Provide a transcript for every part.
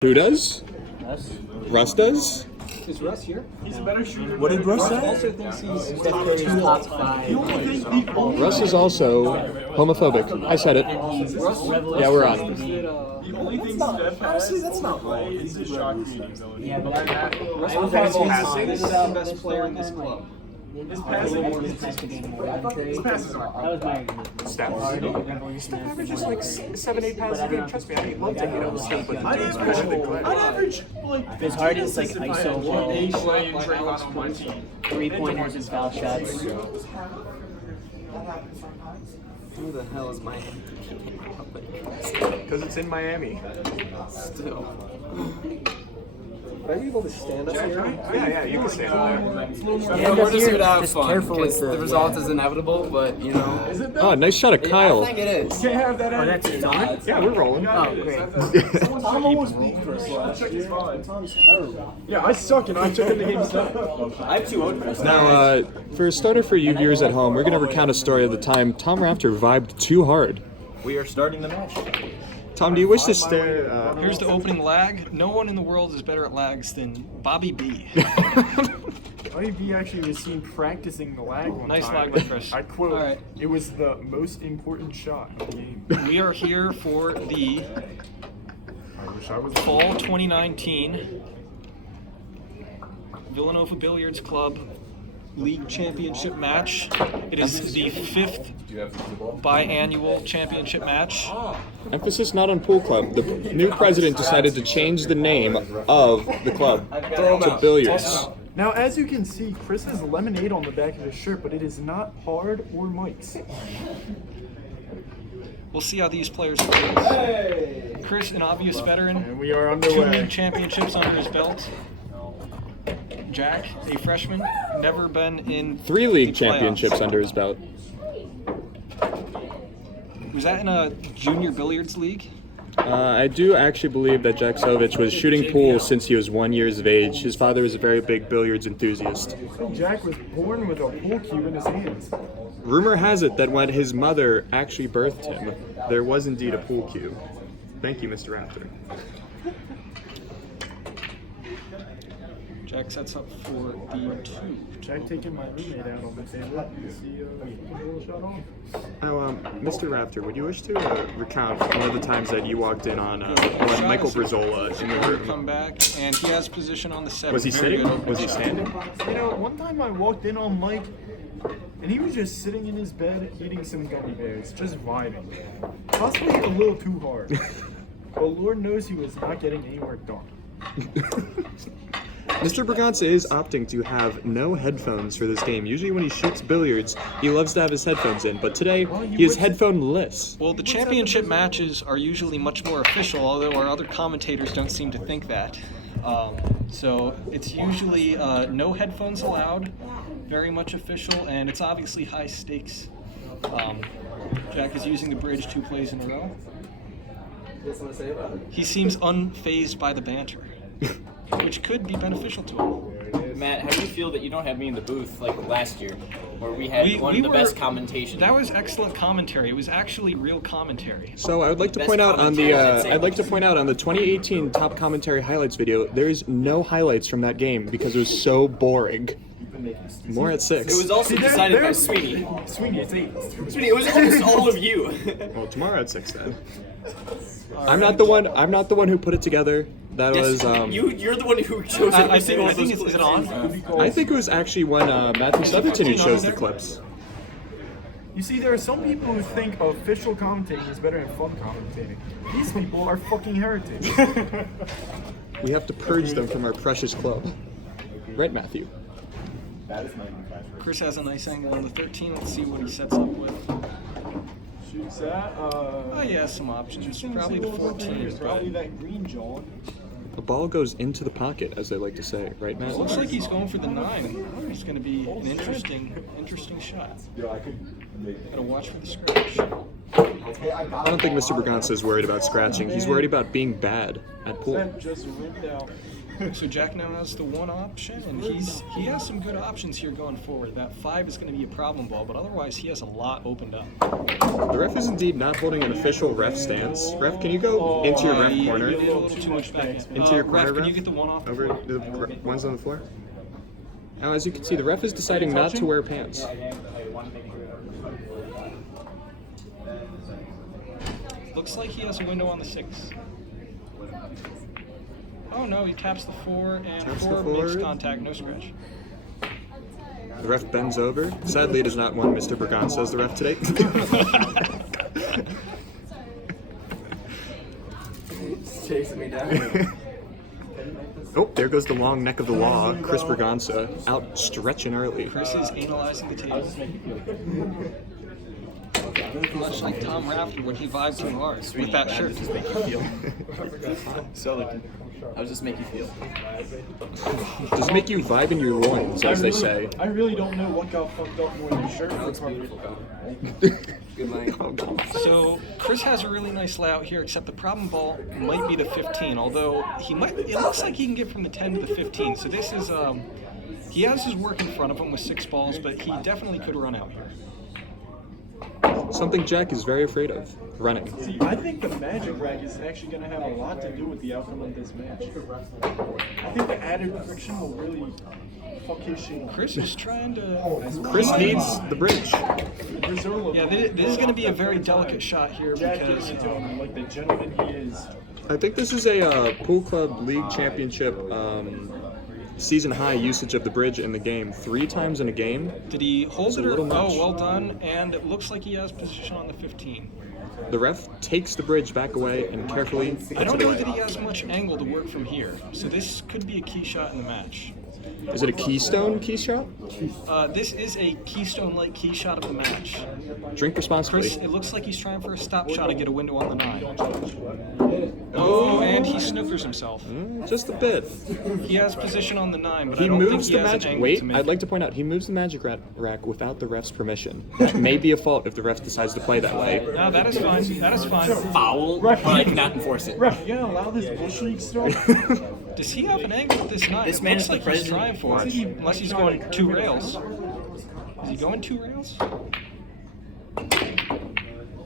Who does? Russ. Russ does? Is Russ here? He's a better shooter. What did Russ say? Also thinks he's top five. Russ is also homophobic. I said it. Yeah, we're on. The only thing Steph has that's not wrong. is his shot creating ability. Yeah, but Russ I was passing this is is the best player in this club. His passing is his passes That are. was my Steph averages like 7-8 passes a game. Trust me, I love to hate on Steph, but I'd average like. his hard is like ISO Clay ball, and Draymond on my team. 3-pointers and foul shots. Who the hell is my Because it's in Miami. still? Are you able to stand up here? Yeah, you can stand there. Yeah, we're just here to have Just fun. careful with Because the result is inevitable, but you know. Oh, nice shot of I Kyle. think it is. Can't have that. Oh, that's it on? Yeah, we're rolling. Oh, great. Tom almost beat Chris last Check year. his fine. Tom's terrible. Yeah, I suck and I took him the game stuff. I have 2 openers. Now, for a starter for you viewers at home, we're going to recount a story of the time Tom Rafter vibed too hard. We are starting the match. Tom, do you wish to stare? Here's the opening lag. No one in the world is better at lags than Bobby B. Bobby B actually was seen practicing the lag one Nice time. lag by Chris. I quote, All right. it was the most important shot of the game. We are here for the I wish I was fall 2019 Villanova Billiards Club League Championship match. It is the 5th biannual championship match. Emphasis not on pool club. The new president decided to change the name of the club to billiards. Now, as you can see, Chris has lemonade on the back of his shirt, but it is not hard or Mike's. We'll see how these players play. Chris, an obvious veteran, And we are 2 underway. league championships under his belt. Jack, a freshman, never been in 3 league the playoffs. championships under his belt. Was that in a junior billiards league? I do actually believe that Jack Sovich was shooting pool since he was 1 year of age. His father was a very big billiards enthusiast. Jack was born with a pool cue in his hands. Rumor has it that when his mother actually birthed him, there was indeed a pool cue. Thank you, Mr. Rafter. Jack sets up for the 2. Jack taking my roommate out on the table. See, a little shot off. Now, Mr. Rafter, would you wish to recount one of the times that you walked in on Michael Brazola in the room? Come back, and he has position on the 7. Was he Very sitting? good. Was he standing? You know, one time I walked in on Mike, and he was just sitting in his bed eating some gummy bears, just vibing. Possibly a little too hard. But Lord knows he was not getting any work done. Mr. Bragança is opting to have no headphones for this game. Usually when he shoots billiards, he loves to have his headphones in, but today he is headphone-less. Well, the championship matches are usually much more official, although our other commentators don't seem to think that. So it's usually no headphones allowed, very much official, and it's obviously high stakes. Jack is using the bridge 2 plays in a row. He seems unfazed by the banter, which could be beneficial to him. Matt, how do you feel that you don't have me in the booth like last year, where we had one of the best commentations? That was excellent commentary. It was actually real commentary. So I would like to point out on the I'd like to point out on the 2018 top commentary highlights video, there is no highlights from that game because it was so boring. More at 6. It was also decided by Sweeney. Sweeney, it's 8. Sweeney, it was almost all of you. Well, tomorrow at 6 then. I'm not the one who put it together. That was You're the one who chose it. I think is it on? I think it was actually when Matthew Southerton who chose the clips. You see, there are some people who think official commentating is better than fun commentating. These people are fucking heretics. We have to purge them from our precious club. Right, Matthew? Chris has a nice angle on the 13. Let's see what he sets up with. Shoots that. Oh, yeah, some options. Probably the 14. Probably that green jaw. The ball goes into the pocket, as they like to say, right, Matt? Looks like he's going for the 9. It's going to be an interesting shot. Gotta watch for the scratch. I don't think Mr. Bragança is worried about scratching. He's worried about being bad at pool. That just ripped out. So Jack now has the 1 option, and he has some good options here going forward. That 5 is going to be a problem ball, but otherwise he has a lot opened up. The ref is indeed not holding an official ref stance. Ref, can you go into your ref corner? You did a little too much backhand. Into your corner, Ref, can ref? you get the 1 off? Over the ones on the floor? Now, as you can see, the ref is deciding not to wear pants. Looks like he has a window on the 6. Oh no, he taps the 4, and Taps 4 the 4. makes contact, no scratch. The ref bends over. Sadly, it is not one Mr. Bragança as the ref today. Chasing me down. Oh, there goes the long neck of the law. Chris Bragança out stretching early. Chris is analyzing the table. Much like Tom Rafter when he vibed too hard with that shirt. Just make you feel. Southerton. How does this make you feel? Does it make you vibe in your loins, as they say? I really don't know what got fucked up more than shirt. That looks beautiful. Good night. So Chris has a really nice layout here, except the problem ball might be the 15. Although it looks like he can get from the 10 to the 15. So this is he has his work in front of him with 6 balls, but he definitely could run out here. Something Jack is very afraid of. Running. See, I think the magic rack is actually going to have a lot to do with the outcome of this match. I think the added friction will really fuck his shit up. Chris is trying to. Chris needs the bridge. Yeah, this is going to be a very delicate shot here Jack because. gives it to him like the gentleman he is. I think this is a pool club league championship season high usage of the bridge in the game. 3 times in a game. Did he hold It's a it or? little much. Oh, well done. And it looks like he has position on the 15. The ref takes the bridge back away and carefully puts I don't it know away. that he has much angle to work from here, so this could be a key shot in the match. Is it a keystone key shot? This is a keystone-like key shot of the match. Drink responsibly. Chris, it looks like he's trying for a stop shot to get a window on the 9. Oh, and he snookers himself. Just a bit. He has position on the 9, but I He don't think moves he the has an magic. angle Wait, to make I'd it. like to point out he moves the magic rack without the ref's permission. That may be a fault if the ref decides to play that way. No, that is fine. That is fine. Foul, but I cannot enforce it. Ref, you gonna allow this bush league stuff? Does he have an angle with this 9? This It man looks is the like he's president. trying for it, unless he's going 2 rails. Is he going 2 rails?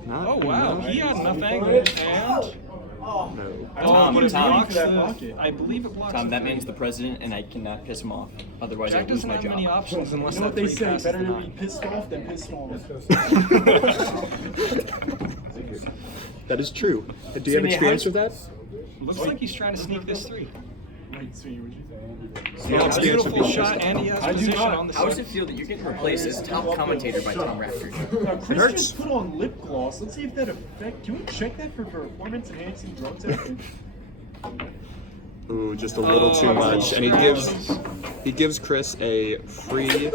Not Oh wow, enough. he had enough angle, and No. oh, but it Tom, blocks that the. pocket. I believe it blocks. Tom, the that 3. man's the president, and I cannot piss him off. Otherwise, Jack I lose doesn't my have many job. options unless You know that what they 3 say, passes better the to be 9. pissed off than pissed on. That is true. Do you have experience with that? Looks like he's trying to sneak this 3. Wait, Sweeney, what'd you say? You have experience with Beautiful being shot, pissed and he has I do position not. on the How does 6. it feel that you're getting replaced as top commentator by Tom Rafter? Now, Chris hurts. just put on lip gloss. Let's see if that affect. Can we check that for performance-enhancing drug testing? Ooh, just a little too much, and he gives Chris a free.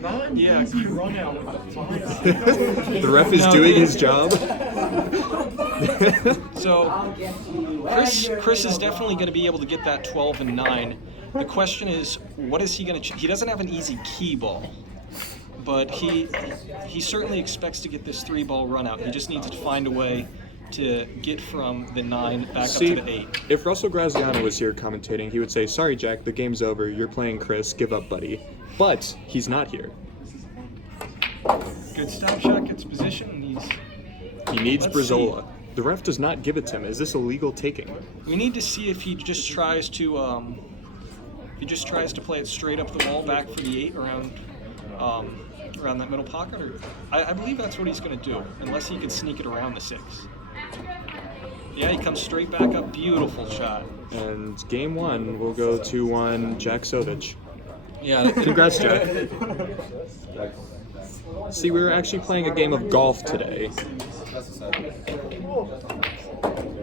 Not Yeah. easy run out with the time. The ref is doing his job. So Chris is definitely going to be able to get that 12 and 9. The question is, what is he going to? He doesn't have an easy key ball, but he certainly expects to get this 3 ball run out. He just needs to find a way to get from the 9 back See, up to the 8. if Russell Graziano was here commentating, he would say, "Sorry, Jack, the game's over. You're playing Chris. Give up, buddy." But he's not here. Good stop shot, gets position, and He needs Let's Brizola. The ref does not give it to him. Is this a legal taking? we need to see if he just tries to play it straight up the wall back for the 8 around that middle pocket, or I believe that's what he's going to do, unless he can sneak it around the 6. Yeah, he comes straight back up. Beautiful shot. And game 1 will go 2-1 Jack Sovich. Yeah, Congrats, Jack. See, we were actually playing a game of golf today.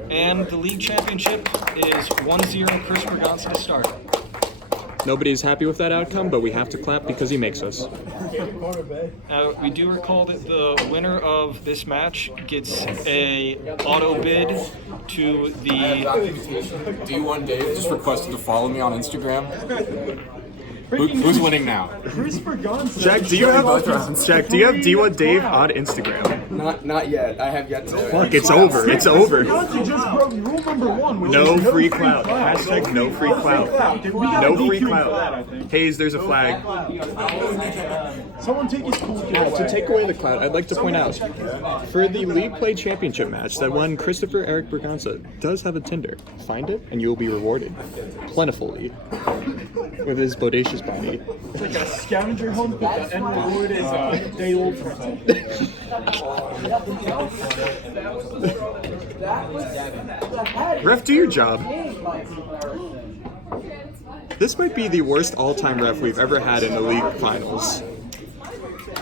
and the league championship is 1-0 Chris Bragança to start. Nobody's happy with that outcome, but we have to clap because he makes us. We do recall that the winner of this match gets a auto bid to the. Do you want Dave just requested to follow me on Instagram? Who's winning now? Chris Bragança. Jack, do you have D1 Dave Cloud. on Instagram? Not yet. I have yet to. Fuck, it's over. It's over. Bragança just broke rule number 1, which No is free clout. Hashtag no free clout. Dude, we gotta No free DQ clout. Cloud, I think. Hayes, there's a flag. Someone take his cool kid To away. take away the clout, I'd like to point out, for the League Play Championship match that won Christopher Eric Bragança does have a Tinder. Find it, and you will be rewarded plentifully with his bodacious body. It's like a scavenger hunt, but the end reward is a day old for Ref, do your job. This might be the worst all-time ref we've ever had in the league finals.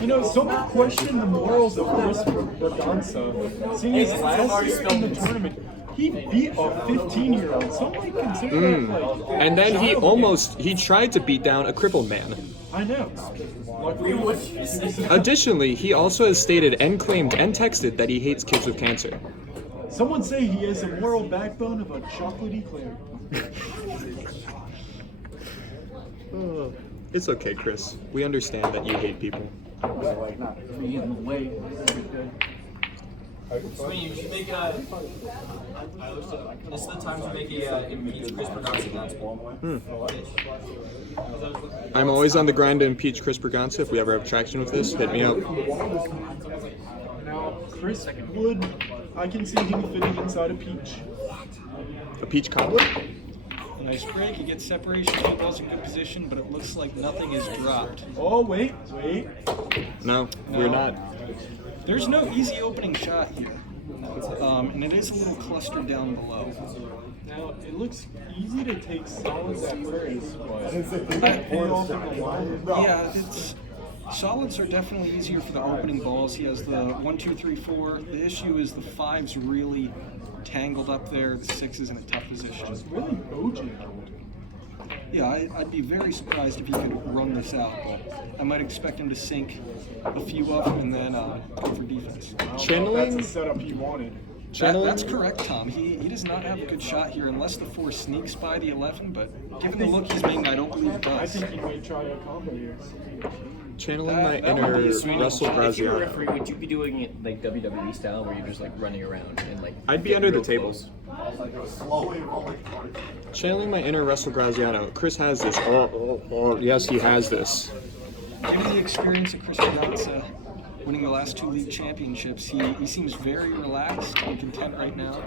You know, someone questioned the morals of Chris Bragança, seeing his last year in the tournament. He beat a 15-year-old. Some might consider that like. And then he tried to beat down a crippled man. I know. Additionally, he also has stated and claimed and texted that he hates kids with cancer. Someone say he has the moral backbone of a chocolatey cleric. It's okay, Chris. We understand that you hate people. Sweeney, you should make a. This is the time to make a impeach Chris Bragança. I'm always on the grind to impeach Chris Bragança. If we ever have traction with this, hit me up. Now, Chris would, I can see him fitting inside a peach. A peach cobbler? Nice break. He gets separation. He ball's in good position, but it looks like nothing is dropped. Oh, wait. No, we're not. There's no easy opening shot here. And it is a little clustered down below. Now, it looks easy to take solids at first, but I pay off in the line. Yeah, solids are definitely easier for the opening balls. He has the 1, 2, 3, 4. The issue is the 5's really tangled up there. The 6 is in a tough position. Really OJ. Yeah, I'd be very surprised if he could run this out, but I might expect him to sink a few of them and then go for defense. Channeling? That's the setup he wanted. That's correct, Tom. He does not have a good shot here unless the 4 sneaks by the 11, but given the look he's making, I don't believe it I does. think he might try a combo here. Channeling my That would inner be Sweeney, Russell if you were a Graziano. referee, would you be doing it like WWE style, where you're just like running around and like? I'd be getting under the real tables. close? Channeling my inner Russell Graziano. Chris has this. Yes, he has this. Given the experience of Chris Bragança winning the last 2 league championships, he seems very relaxed and content right now.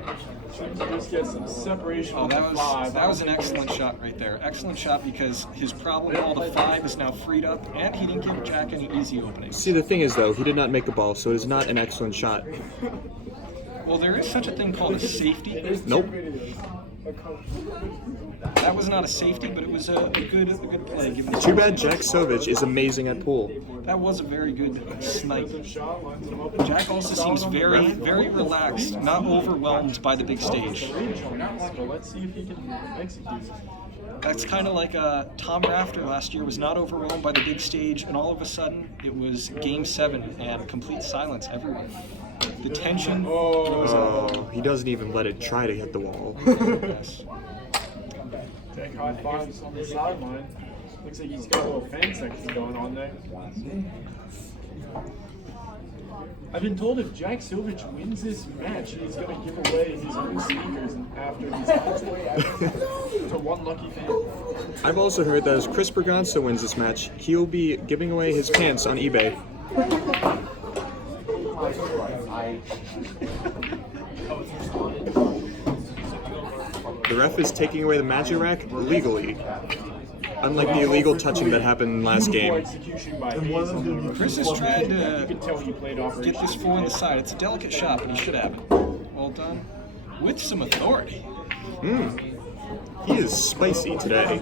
Just get some separation. Oh, with the 5. that was an excellent shot right there. Excellent shot because his problem ball, the 5, is now freed up, and he didn't give Jack any easy openings. See, the thing is, though, he did not make a ball, so it is not an excellent shot. Well, there is such a thing called a safety. Nope. That was not a safety, but it was a good play. Given the Too bad Jack Sovich is amazing at pool. That was a very good snipe. Shot lines him up. Jack also seems very relaxed, not overwhelmed by the big stage. But let's see if he can execute. That's kind of like Tom Rafter last year was not overwhelmed by the big stage, and all of a sudden it was Game 7 and complete silence everywhere. The tension. Oh, he doesn't even let it try to hit the wall. Take high fives on the sideline. Looks like he's got a little fan section going on there. I've been told if Jack Sovich wins this match, he's going to give away his new sneakers after these matches to one lucky fan. I've also heard that if Chris Bragança wins this match, he'll be giving away his pants on eBay. The ref is taking away the magic rack legally, unlike the illegal touching that happened last game. Execution by Hayes. Chris is trying You to can tell he played off. get this 4 on the side. It's a delicate shot, but he should have it. Well done. With some authority. He is spicy today.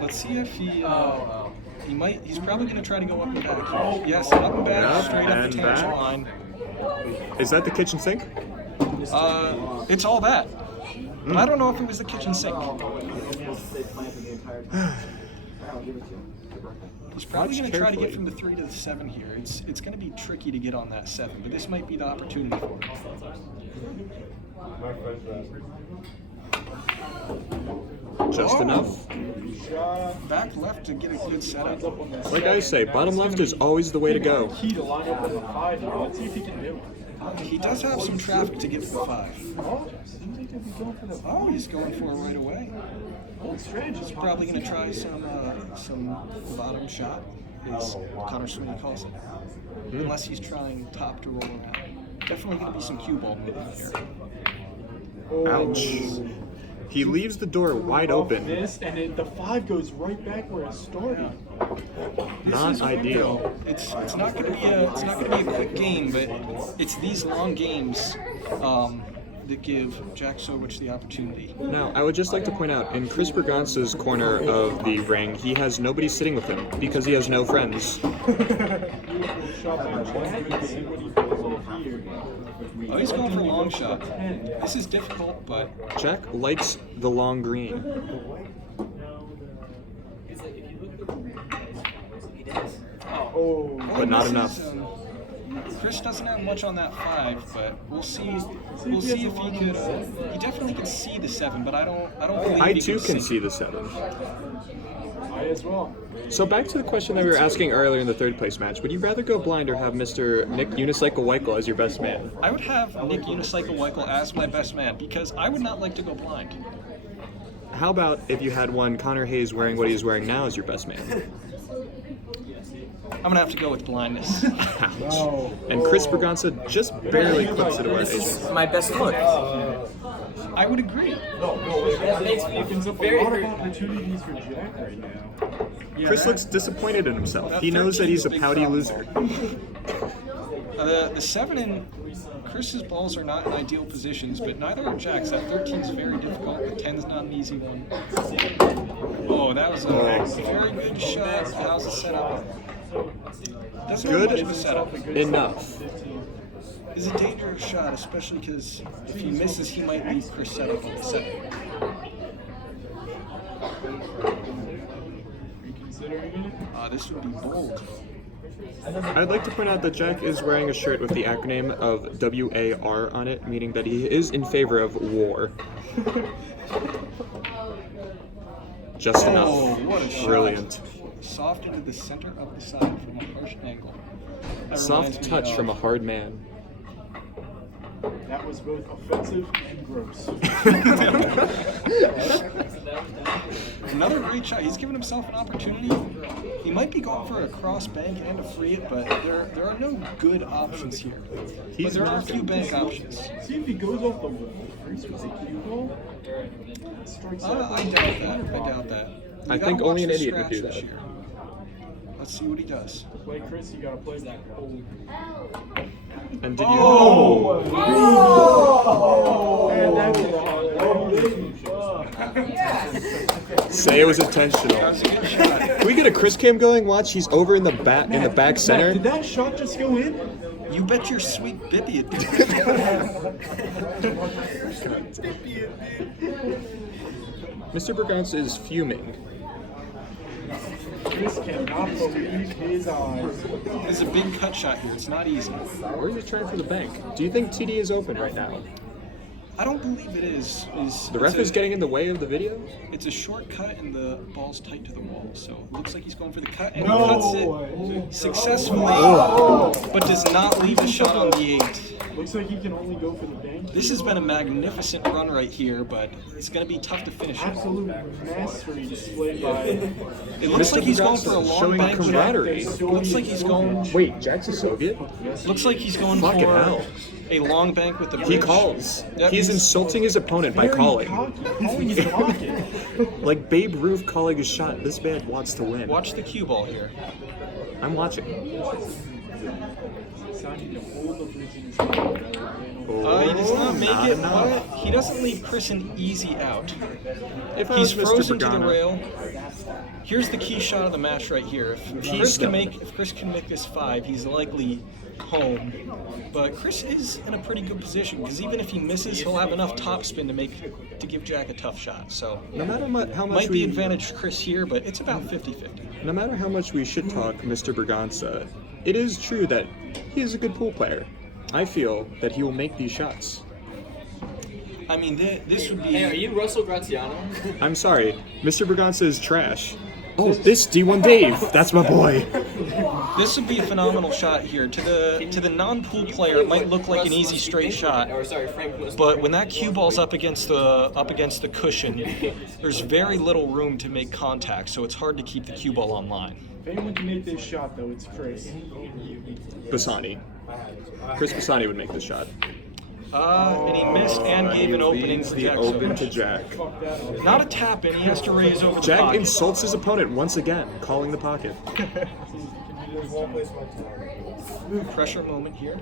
Let's see if he's probably going to try to go up and back. Yes, up and back, Up straight up and the tangent back. line. Is that the kitchen sink? It's all that. But I don't know if it was the kitchen sink. He's probably going to try to get from the 3 to the 7 here. It's going to be tricky to get on that 7, but this might be the opportunity for him. Just enough. back left to get a good setup. Like I say, bottom left is always the way to go. Key to line up on the 5 here. Let's see if he can do it. He does have some traffic to get to the 5. Oh, seems like he'll be going for the Oh, he's going for it right away. old strategy. He's probably going to try some bottom shot, as Connor Sweeney calls it. Unless he's trying top to roll around. Definitely going to be some cue ball movement here. Ouch. He leaves the door wide open. Missed, and then the 5 goes right back where it started. Not ideal. It's not going to be a quick game, but it's these long games that give Jack Sovich the opportunity. Now, I would just like to point out, in Chris Bragance's corner of the ring, he has nobody sitting with him because he has no friends. Oh, he's going for a long shot. This is difficult, but Jack likes the long green. But not this enough. is, Chris doesn't have much on that 5, but we'll see. We'll see if he could. He definitely can see the 7, but I don't believe I he too can see the 7. I as well. So back to the question that we were asking earlier in the third place match. Would you rather go blind or have Mr. Nick Unicycle Weichel as your best man? I would have Nick Unicycle Weichel as my best man because I would not like to go blind. How about if you had one Connor Hayes wearing what he's wearing now as your best man? I'm gonna have to go with blindness. Ouch. And Chris Braganza just barely clips it away. My best look. I would agree. That makes me Opens up a very lot of hurt. opportunities for Jack right now. Chris looks disappointed in himself. He knows that he's a pouty loser. The 7 and Chris's balls are not in ideal positions, but neither are Jack's. That 13 is very difficult. The 10 is not an easy one. Oh, that was a very good shot. How's the setup? Doesn't have much of a setup. Enough. It's a dangerous shot, especially because if he misses, he might leave Chris set up on the 7. This would be bold. I'd like to point out that Jack is wearing a shirt with the acronym of WAR on it, meaning that he is in favor of war. Just Oh, enough. what a shot. Brilliant. Soft into the center of the side from a harsh angle. That Soft reminds me touch of- from a hard man. That was both offensive and gross. Another great shot. He's given himself an opportunity. He might be going for a cross bank and a free it, but there are no good options here. He's But there are a not few gonna bank options. See if he goes off the wall first with a cue ball. Strikes out. I doubt that. I doubt that. I You think gotta only watch an the idiot would do scratch that. this year. Let's see what he does. Play Chris, you gotta play that hole. And did you? And that's Say it was intentional. That's a good shot. Can we get a Chris cam going? Watch, he's over in the back center. Did that shot just go in? You bet your sweet bippy it did. Mr. Braganza is fuming. Chris cannot believe his eyes. It's a big cut shot here. It's not easy. Or is he trying for the bank? Do you think TD is open right now? I don't believe it is. The ref is getting in the way of the video? It's a short cut and the ball's tight to the wall, so it looks like he's going for the cut and he cuts it successfully, but does not leave a shot on the 8. Looks like he can only go for the bank. This has been a magnificent run right here, but it's going to be tough to finish it. Absolute mastery displayed by. It looks Mr. like he's going for a Braganza long showing bank. camaraderie. Looks like he's going. Wait, Jack's a Soviet? Looks like he's going Fucking for hell. a long bank with the bridge. He calls. Yep, He's insulting his opponent by calling. Calling his pocket. Like Babe Ruth calling his shot. This man wants to win. Watch the cue ball here. I'm watching. He does not make not it, enough. but he doesn't leave Chris an easy out. If I He's was Mr. frozen to the Pagano, rail. Here's the key shot of the match right here. If Chris can make this 5, he's likely home. But Chris is in a pretty good position because even if he misses, he'll have enough topspin to give Jack a tough shot. So no matter how much might be we advantage Chris here, but it's about 50-50. no matter how much we should talk Mr. Braganza, it is true that he is a good pool player. I feel that he will make these shots. I mean, this would be. Hey, are you Russell Graziano? I'm sorry, Mr. Bragança is trash. Oh, this D1 Dave, that's my boy. This would be a phenomenal shot here. To the non-pool player, it might look like an easy straight shot, but when that cue ball's up against the cushion, there's very little room to make contact, so it's hard to keep the cue ball on line. If anyone can make this shot, though, it's Chris. Bassani. Chris Bassani would make this shot. And he missed and gave an opening Leaves for the Jack open Sovich. to Jack. Not a tap in, he has to raise over the Jack pocket. insults his opponent once again, calling the pocket. Pressure moment here.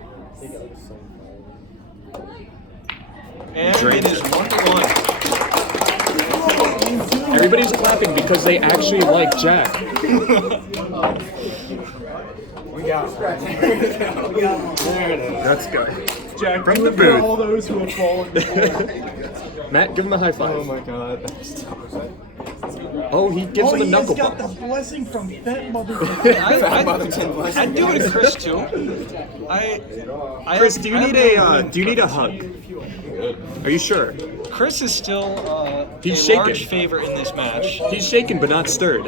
And Drains it is it. 1-1. Everybody's clapping because they actually like Jack. That's good. Jack, From do the it for booth. all those who have fallen before. Matt, give him a high five. Oh my god, that's tough. Oh, he gives him a He knuckle has got bump. the blessing from Fat Mother. I'd do it to Chris too. Chris, do you need a hug? Are you sure? Chris is still He's a large shaking. favorite in this match. He's shaken but not stirred.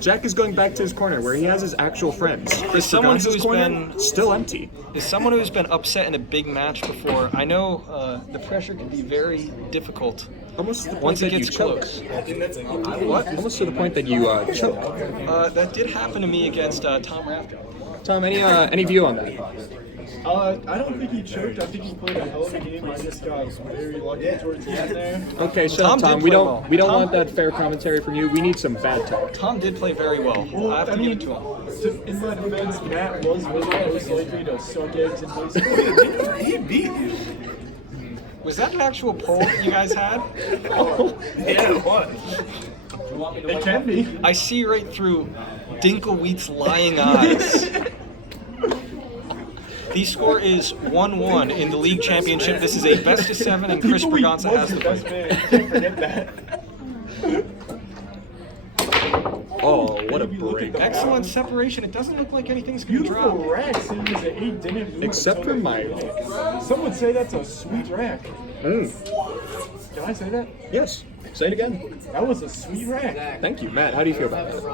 Jack is going back to his corner where he has his actual friends. Chris someone Bragance's who's corner been- still empty. As someone who's been upset in a big match before, I know the pressure can be very difficult Almost to the point once it that you gets choke. close. What? Almost to the point that you choke. That did happen to me against Tom Rafter. Tom, any view on that? I don't think he choked. I think he played a hell of a game. I just got very lucky towards the end there. Okay, shut Tom up, Tom. did We play don't well. we don't Tom- want that fair commentary from you. We need some bad talk. Tom did play very well. I have to give it to him. In my defense, Matt was most likely to suck eggs in high school. He beat you. Was that an actual poll that you guys had? Yeah, it was. It can be. I see right through Dinkelwheat's lying eyes. The score is 1-1 in the league championship. This is a best of 7, and Chris Bragança has the best point. man. Can't forget that. Oh, what a break. Excellent separation. It doesn't look like anything's going to Beautiful drop. rack, seeing as the 8 didn't move. Except for my... Some would say that's a sweet rack. Mm. Can I say that? Yes. Say it again. That was a sweet rack. Thank you, Matt. How do you feel about that?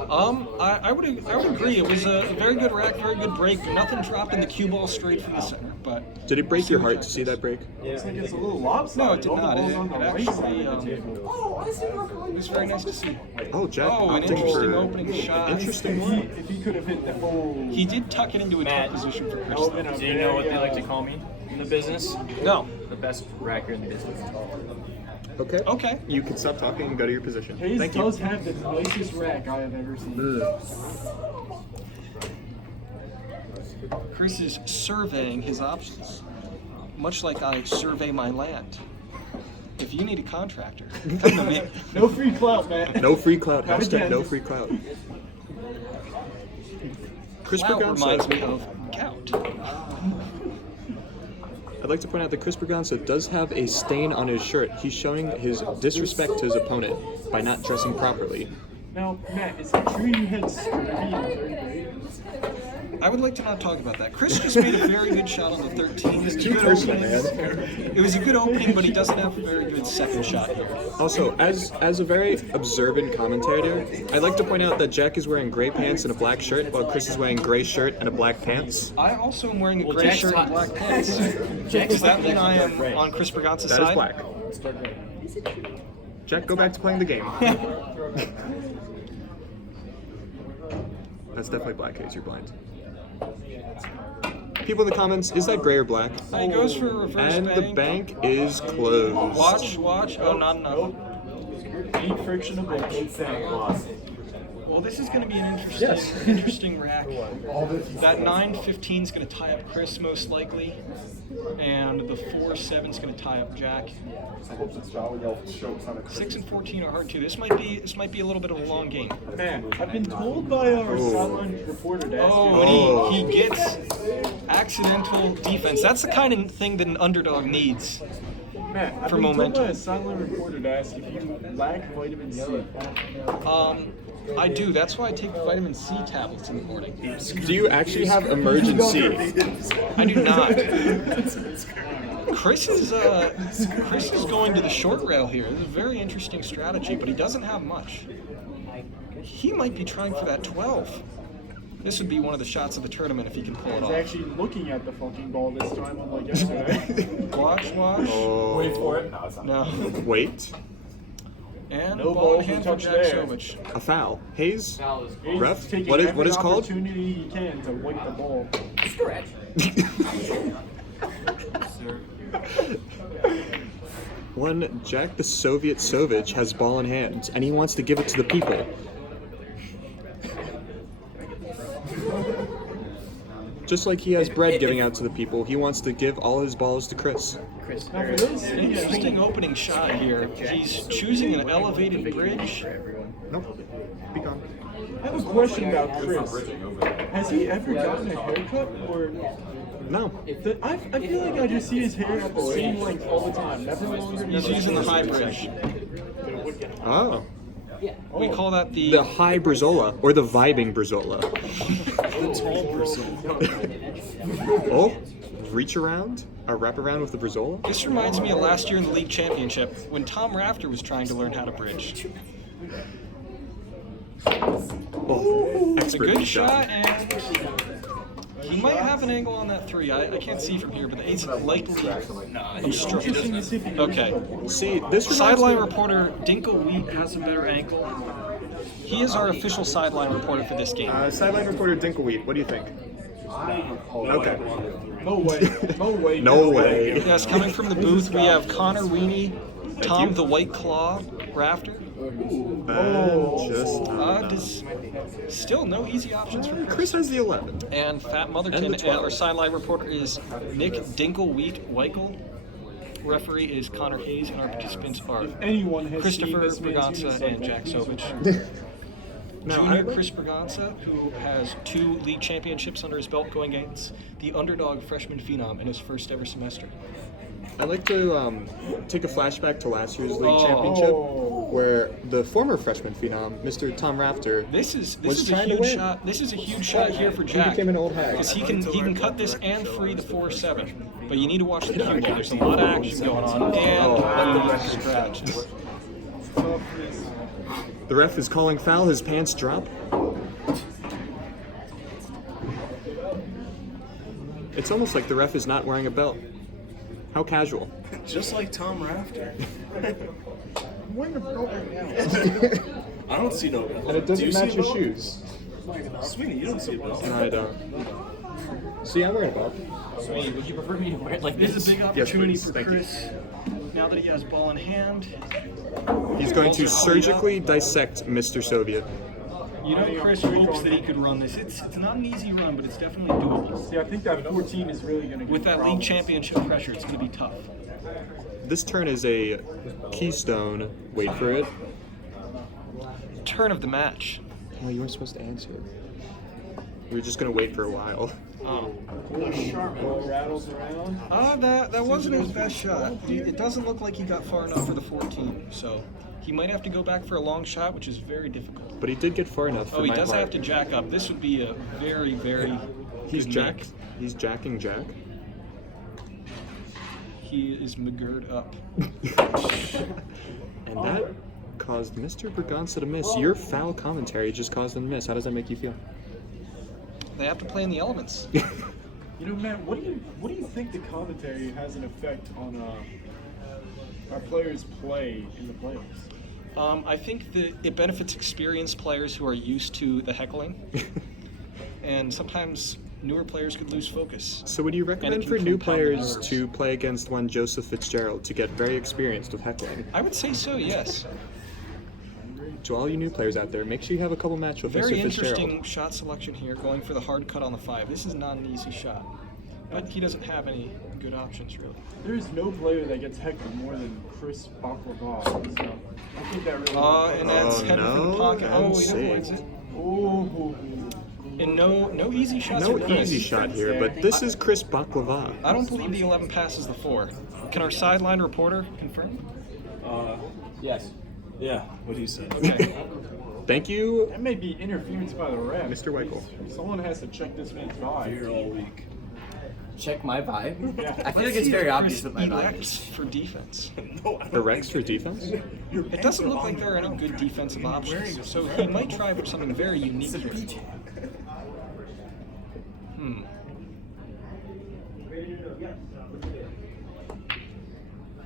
I would agree. It was a very good rack, very good break. Nothing dropped in the cue ball straight from the center, but Did it break your heart to see that break? It's like it's a little lopsided. no, it did All the not. balls It on the right actually side of the table. it was very nice to see. Oh, Jack Oh, an opting interesting for opening shot. interesting If one. he could have hit the whole. He did tuck it into a top position for Chris. Do you know what they like to call me in the business? No. The best racker in the business. Okay. Okay. You can stop talking and go to your position. Hayes Thank you. does have the nicest rack I have ever seen. Chris is surveying his options, much like I survey my land. If you need a contractor, come to me. No free clout, Matt. No free clout. Not Hashtag again. no free clout. Chris Clout reminds me Bragança. of gout. I'd like to point out that Chris Bragança does have a stain on his shirt. He's showing his disrespect to his opponent by not dressing properly. Now, Matt, is it true you had scurvy in 3rd grade? I would like to not talk about that. Chris just made a very good shot on the 13. It was a Too good personal, opening. man. It was a good opening, but he doesn't have a very good second shot here. Also, as a very observant commentator, I'd like to point out that Jack is wearing gray pants and a black shirt, while Chris is wearing gray shirt and a black pants. I also am wearing a gray Jack's shirt and hot. black pants. Does that mean I am on Chris Bragança's That side? is black. Jack, go back to playing the game. That's definitely black, Hayes. You're blind. People in the comments, is that gray or black? He goes for a reverse And bank. the bank is closed. Watch. Oh, not enough. Ain't friction of bitch. Well, this is going to be an interesting, Yes. interesting rack. That 9-15 is going to tie up Chris most likely, and the 4-7 is going to tie up Jack. 6 and 14 are hard too. This might be a little bit of a long game. Man, I've been told by our sideline reporter to ask Oh, you. and he gets accidental defense. That's the kind of thing that an underdog needs. Matt, I've for been told momentum. by a sideline reporter to ask if you lack vitamin C. I do. That's why I take vitamin C tablets in the morning. Do you actually have emergency? I do not. Chris is going to the short rail here. This is a very interesting strategy, but he doesn't have much. He might be trying for that 12. This would be one of the shots of the tournament if he can pull it He's off. actually looking at the fucking ball this time, unlike yesterday. Watch. Oh. Wait for it. No, it's not. No. Wait. And No ball in balls hand to for touch Jack there. Sovich. A foul. Hayes? He's Ref? taking What is every called? opportunity he can to wipe the ball. Stretch. One Jack the Soviet Sovich has ball in hand, and he wants to give it to the people. Just like he has bread giving out to the people, he wants to give all his balls to Chris. Chris. Now for this, Interesting opening shot here. He's choosing an elevated bridge. Nope. Be gone. I have a question about Chris. Has he ever gotten a haircut, or No. I feel like I just see his hair at the same length all the time, never longer. He's never using the shorter. high bridge. Oh. We call that The high Brazola, or the vibing Brazola. Oh, reach around? A wrap around with the Brazola? This reminds me of last year in the league championship when Tom Rafter was trying to learn how to bridge. Oh, It's a expert good shot, and he might have an angle on that 3. I can't see from here, but the 8's lightly obstructed. Okay. See, this reminds Sideline me- reporter Dinkle Wheat has a better angle. He is our official sideline reporter for this game. Sideline reporter Dinkelweed, what do you think? Okay. No way. No way. No way. Yes, coming from the booth, we have Connor Sweeney, Tom the White Claw, Rafter. Still no easy options for Chris has the 11. And Fat And Motherton, the 12. our sideline reporter is Nick Dinkelwheat Weichel. Referee is Connor Hayes, and our participants are Anyone has Christopher seen this man's Bragança and Jack Sovich. No, Junior Chris Bragança, who has 2 league championships under his belt going against the underdog freshman phenom in his first ever semester. I'd like to take a flashback to last year's league Oh. championship, where the former freshman phenom, Mr. Tom Rafter, This is Was a trying to huge win. shot. This is a huge shot here for Jack. became an old hag. Because he can cut this and free the 4-7. But you need to watch the cue ball. There's a lot of action going on. And scratch. the ref is calling foul, his pants drop. It's almost like the ref is not wearing a belt. How casual. Just like Tom Rafter. I'm wearing a belt right now. I don't see no belt. And it Do doesn't you match see a your belt? shoes. Sweeney, you don't see a belt. No, I don't. See, I'm wearing a belt. Sweeney, would you prefer me to wear it like This this? is a big Yes, opportunity please. for Thank you. Chris. Now that he has ball in hand, He's going to surgically dissect Mr. Soviet. you know Chris hopes that he could run this. It's not an easy run, but it's definitely doable. See, I think that 14 is really going to With that league championship pressure, it's going to be tough. This turn is a keystone. Wait for it. Turn of the match. Well, you weren't supposed to answer. We were just gonna wait for a while. Oh. rattles around. That wasn't his best shot. It doesn't look like he got far enough for the 14, so he might have to go back for a long shot, which is very difficult. But he did get far enough for Oh, he my does heart. have to jack up. This would be a very, very He's good jack. make. He's jacking Jack. He is McGird up. And that caused Mr. Bragança to miss. Your foul commentary just caused him to miss. How does that make you feel? They have to play in the elements. You know, Matt, what do you think the commentary has an effect on our players' play in the playoffs? I think that it benefits experienced players who are used to the heckling. And sometimes newer players could lose focus. So would you And recommend it for can new compound the players nerves. to play against one Joseph Fitzgerald to get very experienced with heckling? I would say so, yes. To all you new players out there, make sure you have a couple match with Very Mr. Fitzgerald. interesting shot selection here, going for the hard cut on the 5. This is not an easy shot. But he doesn't have any good options, really. There is no player that gets heckled more than Chris Baklava. So I think that really. And that's Oh, headed for the no, pocket. Oh, he MC. avoids it. Ooh. And no easy shots. No are easy nice. shot here, but this is Chris Baklava. I don't believe the 11 passes the 4. Can our sideline reporter confirm? Yes. Yeah, what he said. Okay. Thank you, That may be interference by the ref. Mr. Weichel. Someone has to check this man's vibe. Here all week. Check my vibe. Yeah. I feel like it's very obvious what my vibe elects is. for defense. No, I The don't Rex for defense? It doesn't look like there are any good defensive options, so he might try for something very unique here.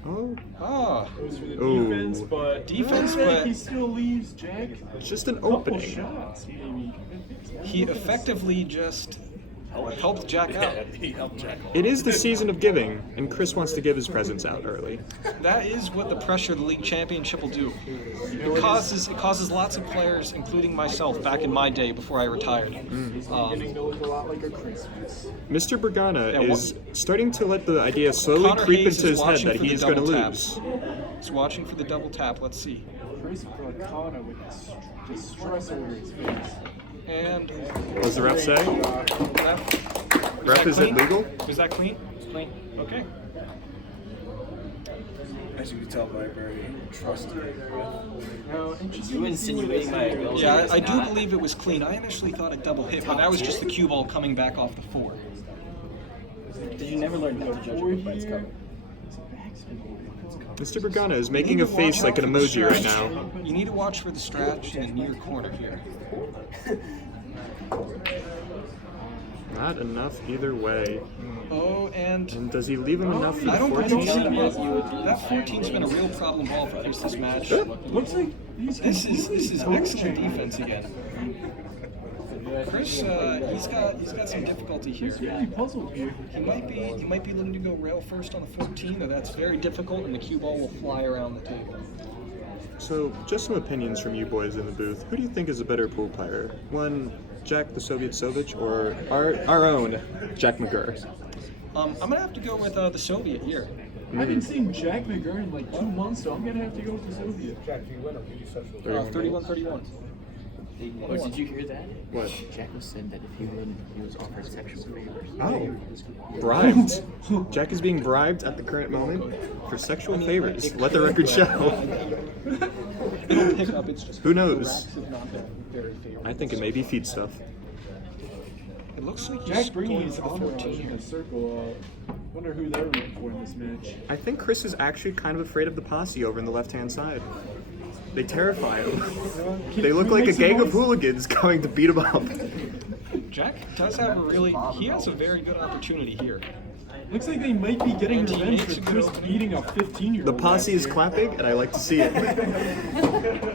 Oh, Ah, Goes for the Ooh. defense, but Defense, he but- still leaves Jack it's just an a couple opening. shots, maybe. he effectively just helped Jack out. He helped Jack. It is the season of giving, and Chris wants to give his presents out early. That is what the pressure of the league championship will do. It causes lots of players, including myself, back in my day before I retired. Beginning to look a lot like a Christmas. Mr. Bragana Yeah, is starting to let the idea slowly Connor creep Hayes into is his head watching that for the he's going to double tap. lose. He's watching for the double tap. Let's see. Chris Bracana with distress over his face. And What does the ref say? that, Ref, is it legal? Was that clean? Clean. Okay. As you can tell by very trusted. Now, interesting You to see what insinuating my they say. ability? Yeah, It's I do not. believe it was clean. I initially thought a double hit, but that was just the cue ball coming back off the 4. Did you never learn how to judge a book by its cover? Mr. Bragana is making a face like an emoji right now. You need to watch for the stretch in the near corner here. Not enough either way. Oh, and And does he leave him enough for the I don't 14? see him up. That 14's been a real problem ball for Chris this match. Looks like he's This is excellent defense again. Chris, he's got some difficulty here. He's really puzzled here. He might be looking to go rail first on the 14, though that's very difficult, and the cue ball will fly around the table. So, just some opinions from you boys in the booth. Who do you think is a better pool player? One, Jack the Soviet Sovich, or our own Jack McGurr? I'm gonna have to go with the Soviet here. I haven't seen Jack McGurr in like 2 months, so I'm gonna have to go with the Soviet. 31-31. Oh, did you hear that? What? Jack was said that if he won, he was offered sexual favors. Oh, bribed. Jack is being bribed at the current moment for sexual favors. Let the record show. It'll pick up. It's just Who knows? the racks have not been very favorable. I think it may be feed stuff. It looks like Jack he's Brady going is for the on 14 in here. the circle. Wonder who they're rooting for in this match. I think Chris is actually kind of afraid of the posse over in the left-hand side. They terrify him. They look like a gang of hooligans coming to beat him up. Jack does have he has a very good opportunity here. Looks like they might be getting And he revenge makes for a good Chris opening. beating a 15-year-old. The posse is clapping, and I like to see it.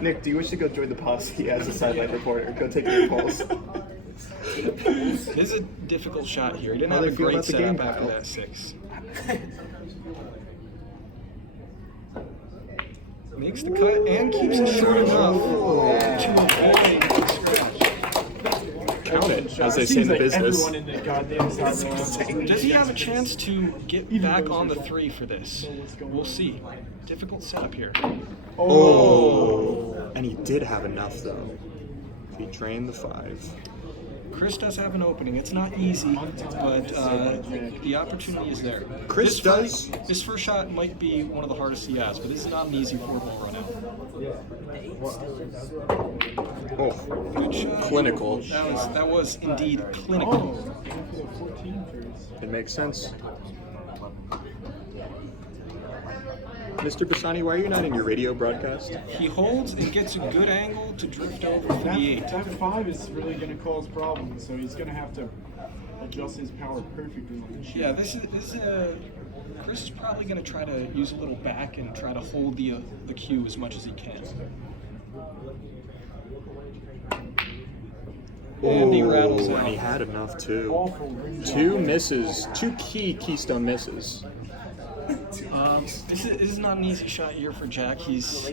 Nick, do you wish to go join the posse as a sideline reporter? Go take your pulse. It is a difficult shot here. He didn't How have they a feel great about the game, setup after Kyle? that 6. Makes the cut and keeps it short enough to avoid the scratch. Count it, as they say in Seems the like business. everyone in the goddamn sideline. Does he have a chance to get back on the 3 for this? We'll see. Difficult setup here. Oh, and he did have enough though. He drained the 5. Chris does have an opening. It's not easy, but the opportunity is there. Chris does. This first shot might be one of the hardest he has, but this is not an easy 4-ball run out. Oh, Good shot. clinical. That was indeed clinical. Oh, 14 first. It makes sense. Mr. Pisani, why are you not in your radio broadcast? He holds and gets a good angle to drift over for the 8. That 5 is really going to cause problems, so he's going to have to adjust his power perfectly on the chip. Yeah, this is Chris is probably going to try to use a little back and try to hold the cue as much as he can. And he rattles and he out. had enough too. Awful ring 2 misses, 2 key keystone misses. This is not an easy shot here for Jack. He's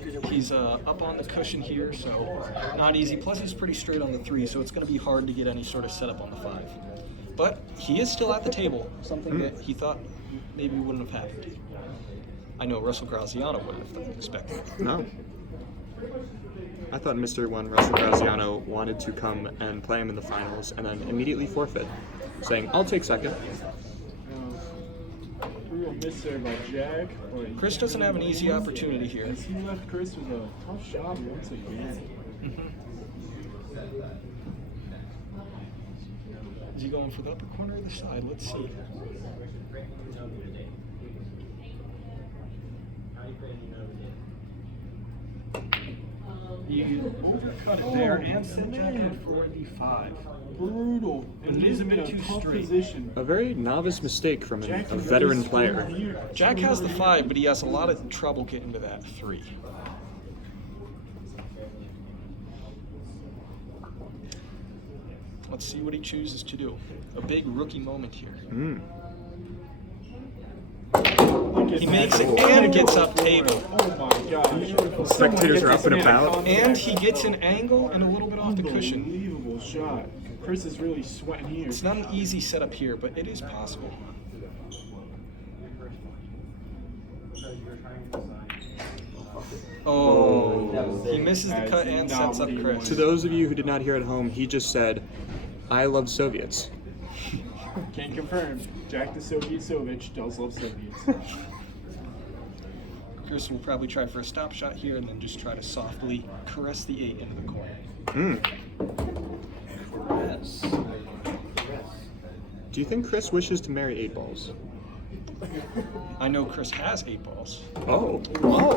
up on the cushion here, so not easy. Plus he's pretty straight on the 3, so it's going to be hard to get any sort of setup on the 5. But he is still at the table, something that he thought maybe wouldn't have happened. I know Russell Graziano wouldn't have expected. No. I thought Mr. Russell Graziano wanted to come and play him in the finals and then immediately forfeit, saying, I'll take second. Real miss there by Jack. Chris doesn't have an easy opportunity here. He left Chris with a tough shot once again. Is he going for the upper corner or the side? Let's see. You overcut it there and sent Jack in for the 5. Brutal. And it is a bit too straight. Position. A very novice mistake from a veteran player. Jack has the 5, but he has a lot of trouble getting to that 3. Let's see what he chooses to do. A big rookie moment here. He makes it and gets up table. Oh my gosh. Spectators are up and about. And he gets an angle and a little bit off the cushion. Unbelievable shot. Chris is really sweating here. It's not an easy setup here, but it is possible. Oh, he misses the cut and sets up Chris. To those of you who did not hear at home, he just said, "I love Soviets." Can confirm. Jack the Soviet Sovich does love Soviets. Chris will probably try for a stop shot here and then just try to softly caress the 8 into the corner. Do you think Chris wishes to marry 8 balls? I know Chris has 8 balls. Oh,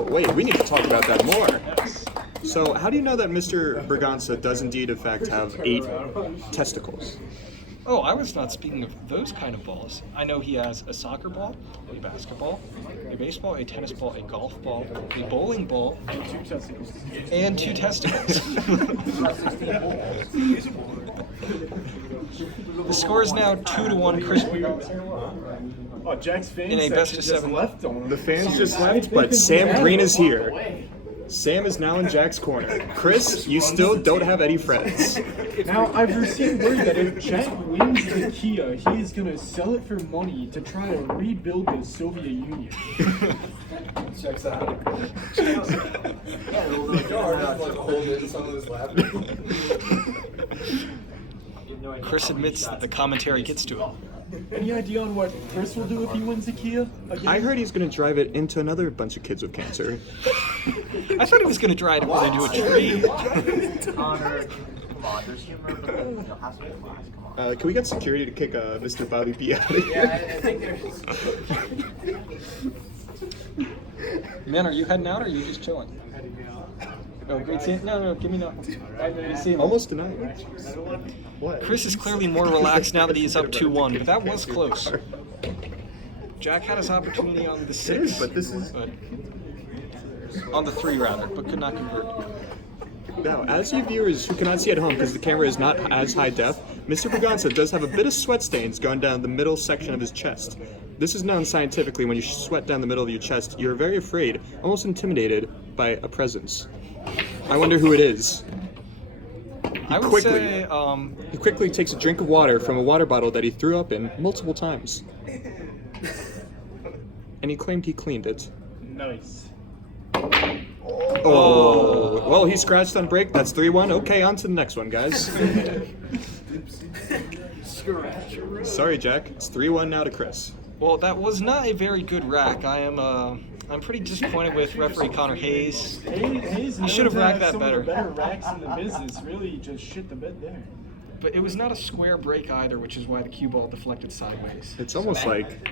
wait, we need to talk about that more. Yes. So, how do you know that Mr. Bragança does indeed, in fact, have 8 testicles? Oh, I was not speaking of those kind of balls. I know he has a soccer ball, a basketball, a baseball, a tennis ball, a golf ball, a bowling ball, and 2 testicles. The score is now 2-1 Chris Oh, Jack's fans in a best of just 7. left on him. The fans just left, but Sam Green is here. Sam is now in Jack's corner. Chris, you still don't have any friends. Now, I've received word that if Jack wins the Kia, he is going to sell it for money to try to rebuild the Soviet Union. Checks out. Chris admits that the commentary gets to him. Any idea on what Chris will do if he wins the Kia? Again? I heard he's going to drive it into another bunch of kids with cancer. I thought he was going to drive it into a tree. Connor, come on, there's humor, but hospital class, come on. Can we get security to kick Mr. Bobby B out of here? Yeah, I think there's. Man, are you heading out or are you just chilling? Oh, great seeing. No, give me no. Almost tonight. What? Chris is clearly more relaxed now that he is up 2-1, but that was close. Jack had his opportunity on the 6. It is, but this is... On the 3, rather, but could not convert. Now, as you viewers who cannot see at home because the camera is not as high def, Mr. Bragança does have a bit of sweat stains going down the middle section of his chest. This is known scientifically. When you sweat down the middle of your chest, you're very afraid, almost intimidated by a presence. I wonder who it is. I would say, He quickly takes a drink of water from a water bottle that he threw up in multiple times. And he claimed he cleaned it. Nice. Oh, well, he scratched on break. That's 3-1. Okay, on to the next one, guys. Sorry, Jack. It's 3-1 now to Chris. well, that was not a very good rack. I'm pretty disappointed with referee Connor Hayes. He should have racked that better. Some of the better racks in the business really just shit the bed there. But it was not a square break either, which is why the cue ball deflected sideways. It's almost like...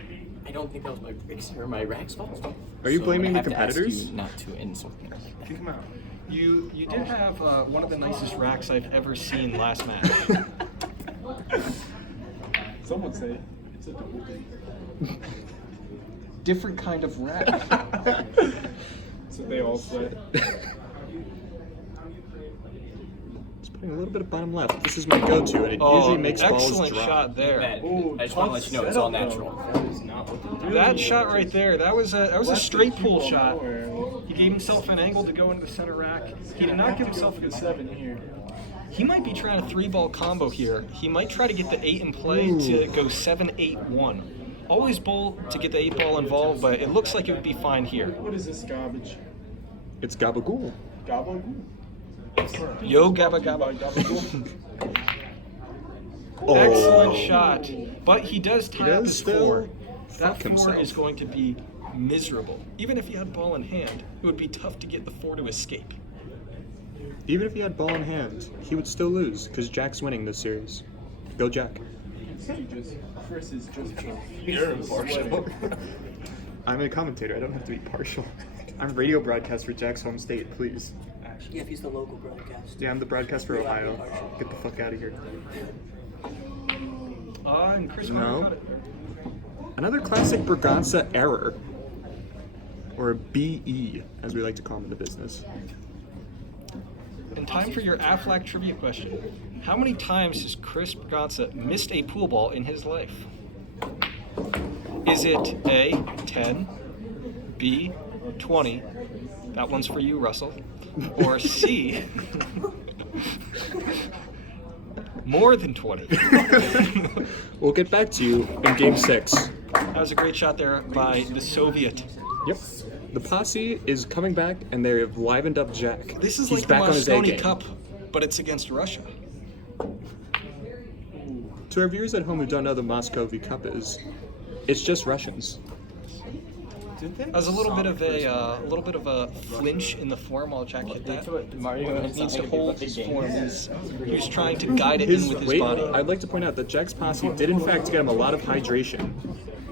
I don't think that was my breaks or my rack's fault. Are you So blaming I the have to ask competitors? you not to insult me. Kick him out. You did have one of the nicest racks I've ever seen last match. Some would say it's a double D. Different kind of rack. So they all say. Just putting a little bit of bottom left. This is my go-to, and it usually makes balls excellent drop. shot there. Matt, Ooh, I just want to let you know it's all natural. That shot right there, that was a straight pull Left shot. nowhere. He gave himself an angle to go into the center rack. He did not give himself a good set. 7 here. He might be trying a 3-ball combo here. He might try to get the 8 in play to go 7-8-1. Always bowl to get the 8 ball involved, but it looks like it would be fine here. What is this garbage? It's gabagool. Gabagool. Yo, gabba gabba. Gabagool. Oh. Excellent shot. But he does tie up his still 4. That fuck 4 himself. is going to be miserable. Even if he had ball in hand, it would be tough to get the 4 to escape. Even if he had ball in hand, he would still lose, because Jack's winning this series. Go Jack. Chris is just. You're impartial. I'm a commentator. I don't have to be partial. I'm radio broadcast for Jack's home state, please. Yeah, if he's the local broadcast. Yeah, I'm the broadcast for Ohio. Get the fuck out of here. And Chris No. got it. Another classic Bragança error. Or BE, as we like to call them in the business. And time for your Aflac trivia question. How many times has Chris Bragança missed a pool ball in his life? Is it A, 10, B, 20? That one's for you, Russell. Or C, more than 20? We'll get back to you in Game 6. That was a great shot there by the Soviet. Yep. The posse is coming back, and they've livened up Jack. This is He's like the back on his A Mastoni game. Cup, but it's against Russia. To our viewers at home who don't know the Moscovy Cup is, it's just Russians. As a little bit of a flinch in the form while Jack hit that. He needs to hold his form. He was trying to guide it in with his body. I'd like to point out that Jack's posse did in fact get him a lot of hydration.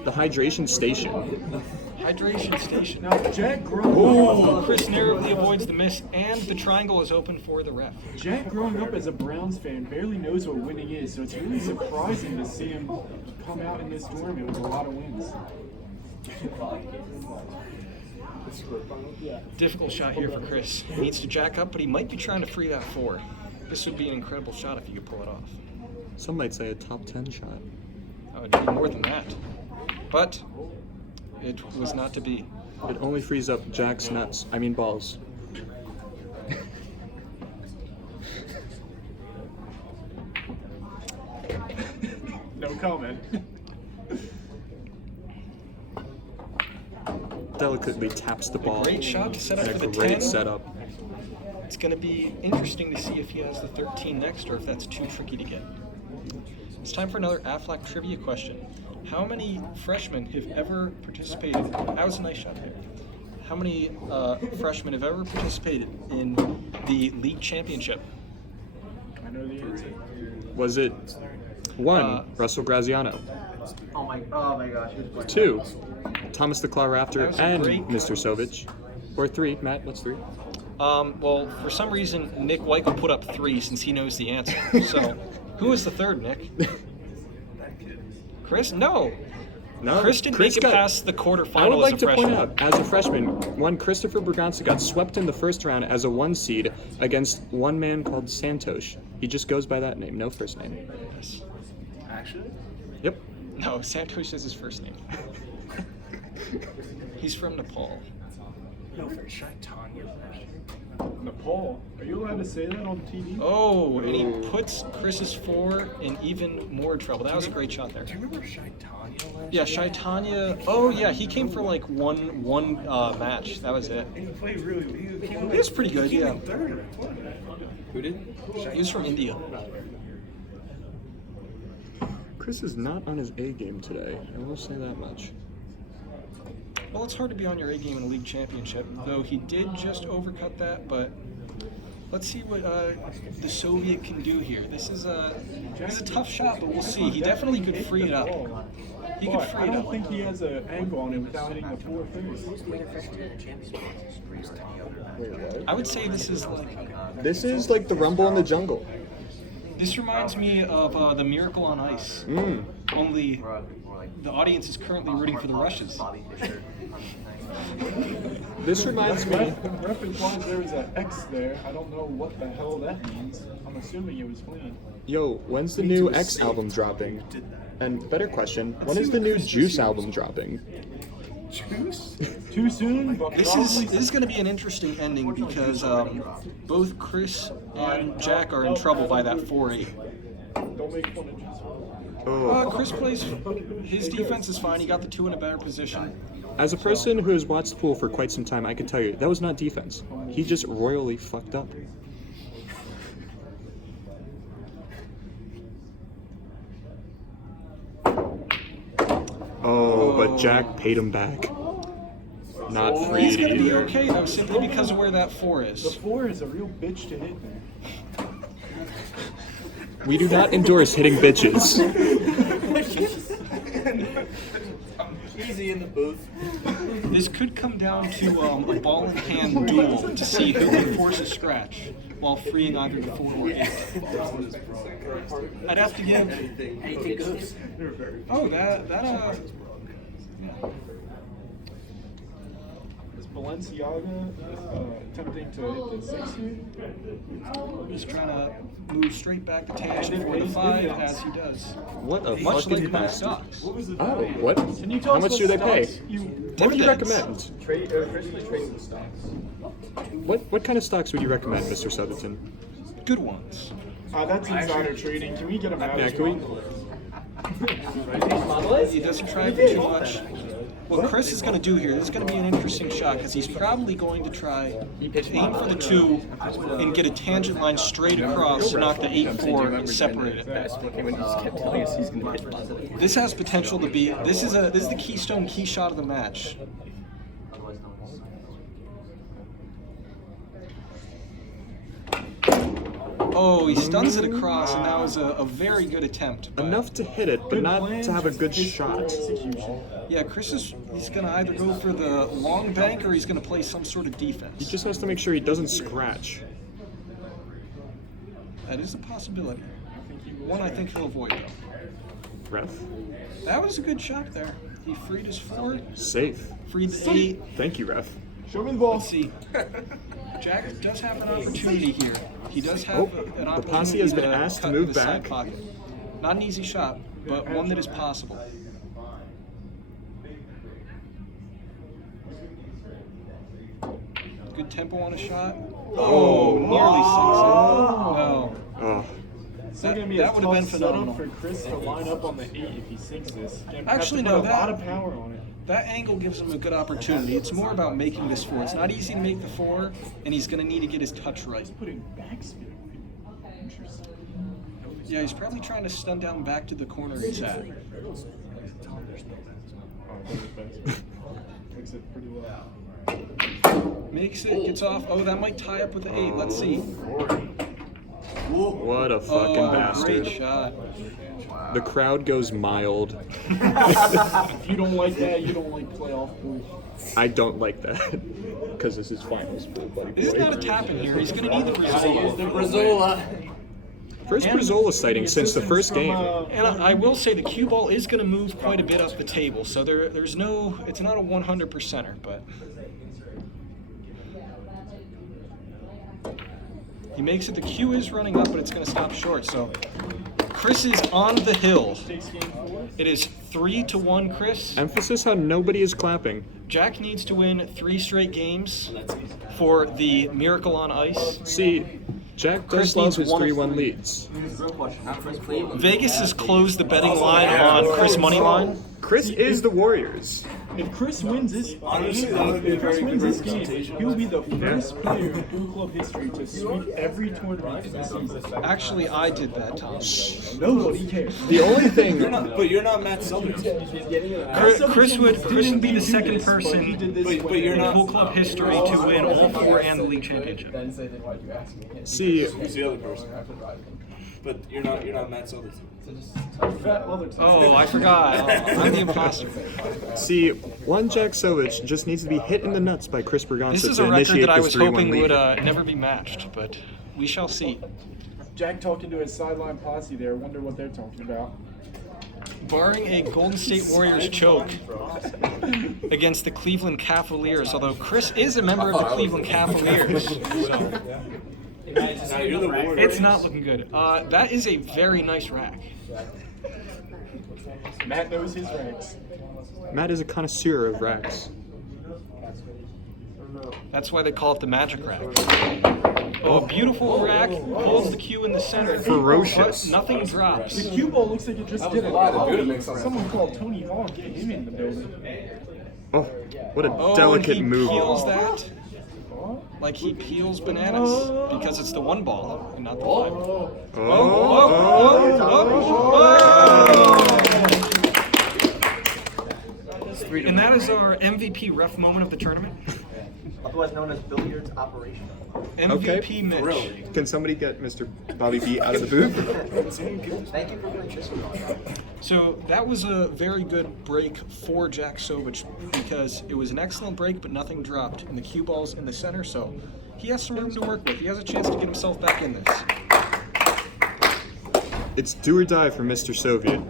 The hydration station. Hydration station. Now, Jack growing up. Chris narrowly avoids the miss, and the triangle is open for the ref. Jack growing up as a Browns fan barely knows what winning is, so it's really surprising to see him come out in this tournament with a lot of wins. Difficult shot here for Chris. He needs to jack up, but he might be trying to free that 4. This would be an incredible shot if he could pull it off. Some might say a top 10 shot. Oh, it'd be more than that. But it was not to be. It only frees up Jack's nuts. I mean balls. No comment. Delicately taps the ball. Great shot to set up And for a the great 10. setup. It's going to be interesting to see if he has the 13 next or if that's too tricky to get. It's time for another Aflac trivia question. How many freshmen have ever participated? That was a nice shot there. How many freshmen have ever participated in the league championship? I know the answer. Was it 1, Russell Graziano? Oh my gosh. 2, Thomas the Claw Rafter That was a and great- Mr. Sovich? Or 3, Matt, what's 3? Well, for some reason, Nick Weichel put up 3 since he knows the answer. So, who was the third, Nick? Chris? No. No, Chris didn't make it got- past the quarterfinal I would like as a to freshman. point out, as a freshman, one Christopher Bragança got swept in the first round as a 1 seed against one man called Santosh. He just goes by that name, no first name. Yes. Actually? Yep. No, Santosh is his first name. He's from Nepal. No, for Shaitanya. Nepal. Are you allowed to say that on TV? Oh, and he puts Chris's 4 in even more trouble. That was a great shot there. Do you remember Shaitanya last Yeah, Shaitanya. Oh, yeah, he came for like one match. That was it. He played really. He was pretty good, yeah. Third. Who did? He was from India. Chris is not on his A game today, I will say that much. Well, it's hard to be on your A game in a league championship, though he did just overcut that, but let's see what the Soviet can do here. This is a tough shot, but we'll see. He definitely could free it up. He could But free I it don't up. think he has an angle on it without hitting the 4 first. I would say this is like, This is like the Rumble in the Jungle. this reminds me of the Miracle on Ice. Only the audience is currently rooting for the Russians. This reminds me. Ref implies there was an X there. I don't know what the hell that means. I'm assuming it was clean. Yo, when's the new X album dropping? And better question, when is the new Juice album dropping? Juice? Too soon, but This probably. is going to be an interesting ending because both Chris and Jack are in trouble by that 4-8. Don't make fun of Jesus. Oh. Chris plays. His defense is fine. He got the 2 in a better position. As a person who has watched pool for quite some time, I can tell you that was not defense. He just royally fucked up. Oh, but Jack paid him back. Not He's going to be free. okay though, simply because of where that 4 The is. 4 is a real bitch to hit there. We do not endorse hitting bitches. Easy in the booth. This could come down to a ball in hand duel to see who can force a scratch while freeing either the 4 or 8. I'd have to give. Anything goes. Oh, that yeah. Is Balenciaga attempting to hit the 6 here? He's trying to move straight back to tangent for the 5 as he does. What a Much fucking like my bastard. stocks. What was the Oh, value? what? Can you tell How us much what do they pay? stocks You What do you Dividends. recommend? personally trade the stocks. What kind of stocks would you recommend, Mr. Southerton? Good ones. That's insider trading. Can we get a match? Yeah, can we? He doesn't try for too much. What Chris is going to do here, this is going to be an interesting shot because he's probably going to try aim for the 2 and get a tangent line straight across to knock the 8-4 and separate it. This has potential to be. This is the keystone key shot of the match. Oh, he stuns it across, and that was a very good attempt. But Enough to hit it, but not to have a good shot. yeah, he's going to either go for the long bank or he's going to play some sort of He defense. just has to make sure he doesn't scratch. That is a possibility. One I think he'll avoid, though. Ref. That was a good shot there. He freed his 4, Safe. freed the 8. Thank you, ref. Show me the ball. Let's see. Jack does have an opportunity here. He does have Oh, an the opportunity posse has been to asked to cut move the side back. pocket. Not an easy shot, but one that is possible. Good tempo on a shot. Oh, nearly sinks it. No. Oh, It's gonna be that a would have been tough setup phenomenal. for Chris to line up on the 8 if he sinks this. Actually, Have to no, put a lot that- of power on it. That angle gives him a good opportunity. It's more about making this 4. It's not easy to make the 4, and he's going to need to get his touch right. Putting backspin. Interesting. Yeah, he's probably trying to stun down back to the corner he's at. Oh, that was backspin. Makes it pretty well. Makes it, gets off. Oh, that might tie up with the 8. Let's see. what a fucking Oh, bastard. great shot. The crowd goes mild. If you don't like that, you don't like playoff pool. I don't like that. Because this is finals pool, buddy. This is not a tap in here. He's going to need the result. The Brazola. First Brazola sighting since the first game. And I will say the cue ball is going to move quite a bit up the table, so there's no, it's not a 100%er, but he makes it. The cue is running up, but it's going to stop short. So Chris is on the hill. It is 3-1, Chris. Emphasis on nobody is clapping. Jack needs to win 3 straight games for the Miracle on Ice. See, Jack Chris does love needs his one of 3-1 leads. Vegas has closed the betting line on Chris Moneyline. Chris is the Warriors. If Chris wins this game, he will be the first player in Blue Club history to sweep every tournament in the season. Actually, I did that, Tom. Nobody cares. The only thing, But you're not Matt Summers. Chris would be the second person But you're in not. Pool Club history to win all 4 and the league championship. see, Who's the other person? But you're not Matt Summers. Oh, I forgot. I'm the imposter. one Jack Sovich just needs to be hit in the nuts by Chris Bragança This is to a record initiate that I this was 3-1 hoping lead. would never be matched, but we shall see. Jack talking to his sideline posse there. Wonder what they're talking about. Barring a Golden State Warriors choke against the Cleveland Cavaliers, although Chris is a member of the Cleveland Cavaliers. Now you're the Warriors. It's not looking good. That is a very nice rack. Matt knows his ranks. Matt is a connoisseur of racks. That's why they call it the magic rack. Oh, a beautiful rack, holds the cue in the center. Ferocious. But nothing drops. The cue ball looks like it just did it. Someone called Tony Hawk, get him in the building. Oh, what a Oh, delicate and he move. peels that like he peels bananas because it's the 1 ball and not the 5 ball. And that is our MVP ref moment of the tournament. otherwise known as billiards operation. MVP Mitch. Really? Can somebody get Mr. Bobby B out of the booth? Thank you for doing this. So that was a very good break for Jack Sovich because it was an excellent break, but nothing dropped. And the cue ball's in the center, so he has some room to work with. He has a chance to get himself back in this. It's do or die for Mr. Soviet.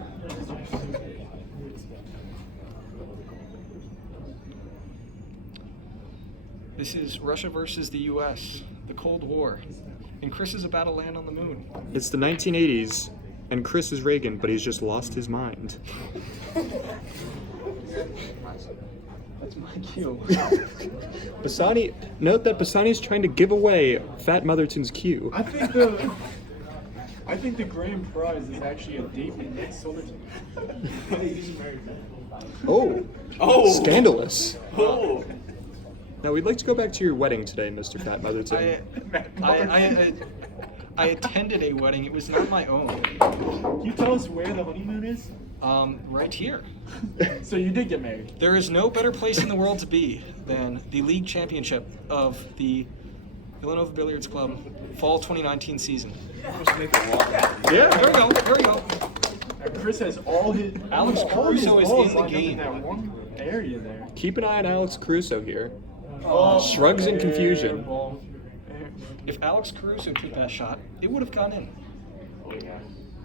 This is Russia versus the U.S., the Cold War. And Chris is about to land on the moon. It's the 1980s, and Chris is Reagan, but he's just lost his mind. That's my cue. Bassani, note that Bassani's trying to give away Fat Motherton's cue. I think the grand prize is actually a date with Southerton. Oh, scandalous. Now we'd like to go back to your wedding today, Mr. Fat Motherton. I attended a wedding. It was not my own. Can you tell us where the honeymoon is? Right here. So you did get married. There is no better place in the world to be than the league championship of the Villanova Billiards Club fall 2019 season. Yeah, There we go. There we go. Chris has all his Alex all his Caruso is balls in the lined up game. that one area there. keep an eye on Alex Caruso here. Oh, Shrugs in confusion. airball. If Alex Caruso took that shot, it would have gone in.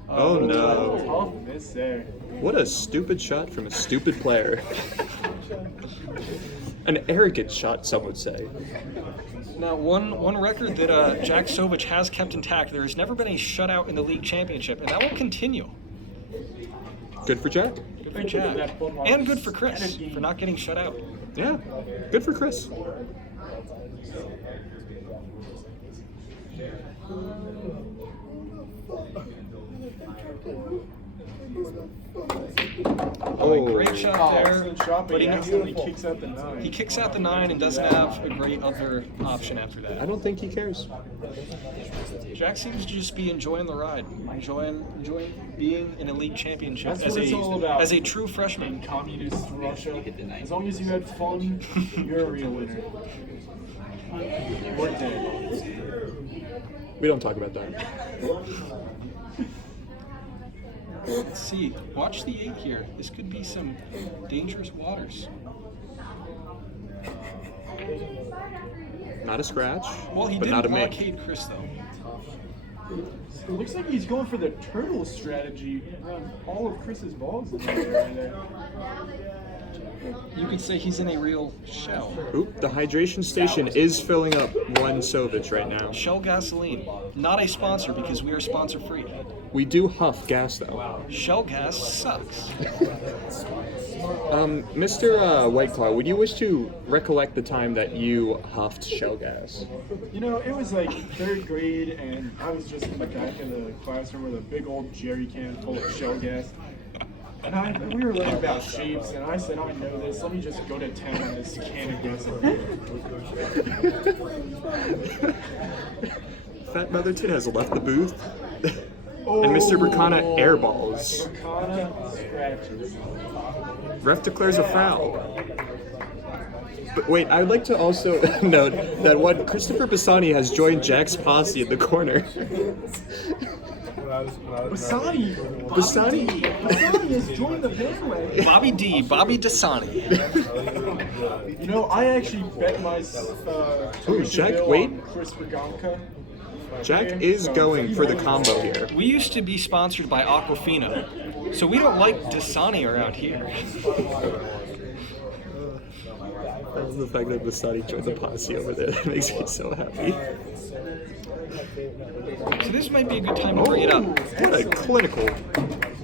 Oh no. Tough miss there. What a stupid shot from a stupid player. An arrogant shot, some would say. Now, one record that Jack Sovich has kept intact, there has never been a shutout in the league championship, and that will continue. Good for Jack. Good for Jack. And good for Chris for not getting shut out. Yeah, good for Chris. Oh, great shot there. Excellent shot, but he accidentally kicks out the 9. He kicks out the 9 and doesn't have a great other option after I that. don't think he cares. Jack seems to just be enjoying the ride, enjoying being in a league championship That's what it's all about. as a true freshman. In communist Russia, as long as you had fun, you're a real winner. Or dead. We don't talk about that. Let's see. Watch the 8 here. This could be some dangerous waters. Not a scratch, Well, he but did not a make. blockade Chris, though. It looks like he's going for the turtle strategy around all of Chris's balls in there. You could say he's in a real shell. Oop, the hydration station is filling up one Sovich right now. Shell gasoline. Not a sponsor because we are sponsor free. We do huff gas though. Shell gas sucks. Mr. White Claw, would you wish to recollect the time that you huffed shell gas? You know, it was like 3rd grade, and I was just in the back of the classroom with a big old jerry can full of shell gas. And we were learning about shapes, and I said, oh, I know this. Let me just go to town on this can of gas. Fat Motherton has left the booth. And Mr. Bracana airballs. Bracana scratches. Ref declares a foul. But wait, I would like to also note that one Christopher Bassani has joined Jack's posse in the corner. Bassani has joined the bandwagon. Bobby D. Bobby Dasani. You know, I actually bet my tuition Jack, bill wait. on Chris Bragança. Jack is going for the combo here. We used to be sponsored by Aquafina, so we don't like Dasani around here. I love the fact that Bassani joined the posse over there. That makes me so happy. So this might be a good time to bring it up. What a clinical.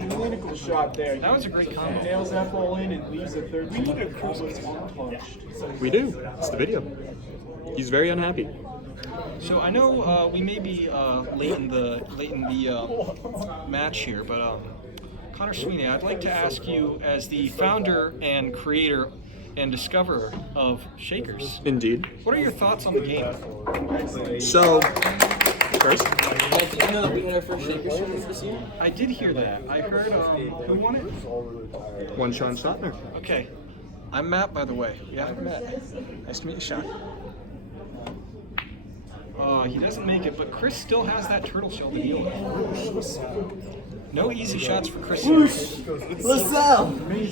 Clinical shot there. That was a great combo. Nails that ball in and leaves a 3rd. We need a Chris unpunched. We do. It's the video. He's very unhappy. So I know we may be late in the match here, but Connor Sweeney, I'd like to ask you, as the founder and creator and discoverer of Shakers, Indeed. what are your thoughts on the game? So, first, Did you know that we had our first Shakers tournament this year? I did hear that. I heard who won it? one Sean Stotner. Okay, I'm Matt, by the way. We haven't met. Nice to meet you, Sean. He doesn't make it, but Chris still has that turtle shell to deal with. No easy shots for Chris. He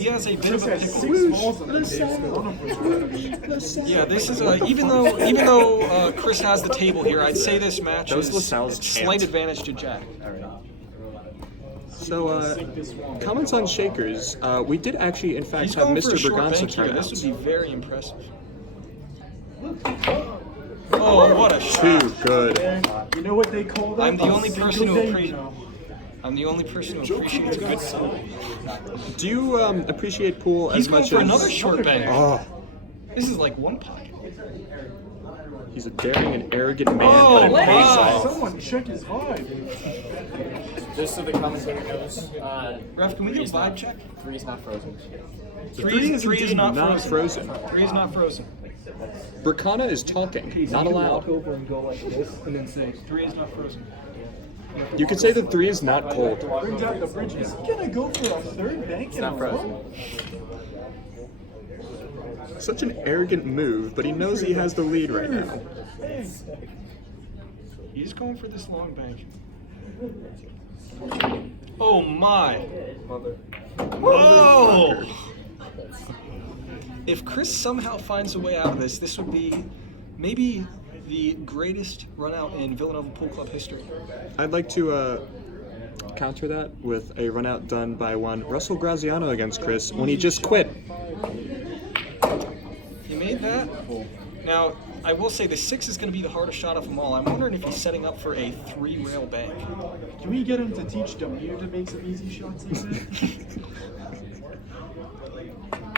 has a bit of a pickle. Yeah, this is even though Chris has the table here, I'd say this match is slight advantage to Jack. So, comments on shakers. We did actually, in fact, He's have going for Mr. a short Bragança bank here. turn This out. would be very impressive. Oh, what a shot! Too good. You know what they call that? I'm the only person who appreciates. now. I'm the only person who appreciates a good sub. Do you appreciate pool He's as going much for as... another short bank. Oh, This is like one pocket. he's a daring and arrogant man, Oh, but it pays wow. off. Someone check his vibe. Just so the commentator knows, Ref, can we get a vibe check? 3 is not frozen. Three is indeed not frozen. 3 is not frozen. Bracana is talking, not allowed. over and go like this, and then say, 3 is not frozen. You could say that 3 is not cold. brings out the bridge. Is he gonna go for a third bank in a row? Such an arrogant move, but he knows he has the lead right now. He's going for this long bank. Oh my! Oh! If Chris somehow finds a way out of this, this would be maybe the greatest run out in Villanova Pool Club history. I'd like to counter that with a run out done by one Russell Graziano against Chris when he just quit. He made that. Now, I will say the 6 is going to be the hardest shot of them all. I'm wondering if he's setting up for a 3-rail bank. Can we get him to teach Demir to make some easy shots like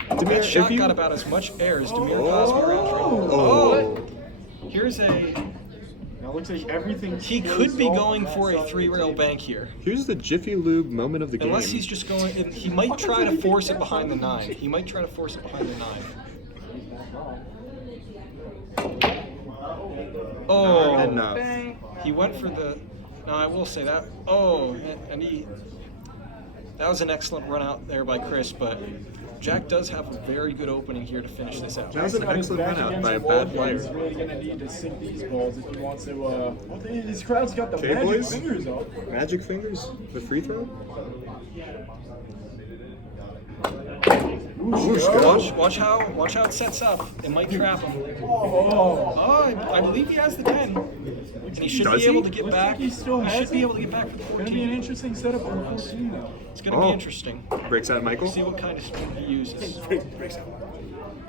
that? That shot if you- got about as much air as Demir Cosmo Roundtree. Oh. Here's a... Now it looks like everything. He could be going for a 3-rail bank here. Here's the Jiffy Lube moment of the game. Unless he's just going... He might try to force it behind the 9. He might try to force it behind the 9. Oh, Not enough. he went for the... No, I will say that... Oh, and he... That was an excellent run out there by Chris, but Jack does have a very good opening here to finish this out. That was an excellent run out by a bad player. He's really gonna need to sink these balls if he wants to. Well, his crowd's got the Okay, magic boys. fingers up. Magic fingers? The free throw? Watch how it sets up. It might trap him. Oh, I believe he has the 10. And he should Does be able he? to get Looks back. like he still has should be it. able to get back for the gonna be an 14. interesting setup on 14 though. It's going to be interesting. Breaks out Michael. See what kind of spin he uses.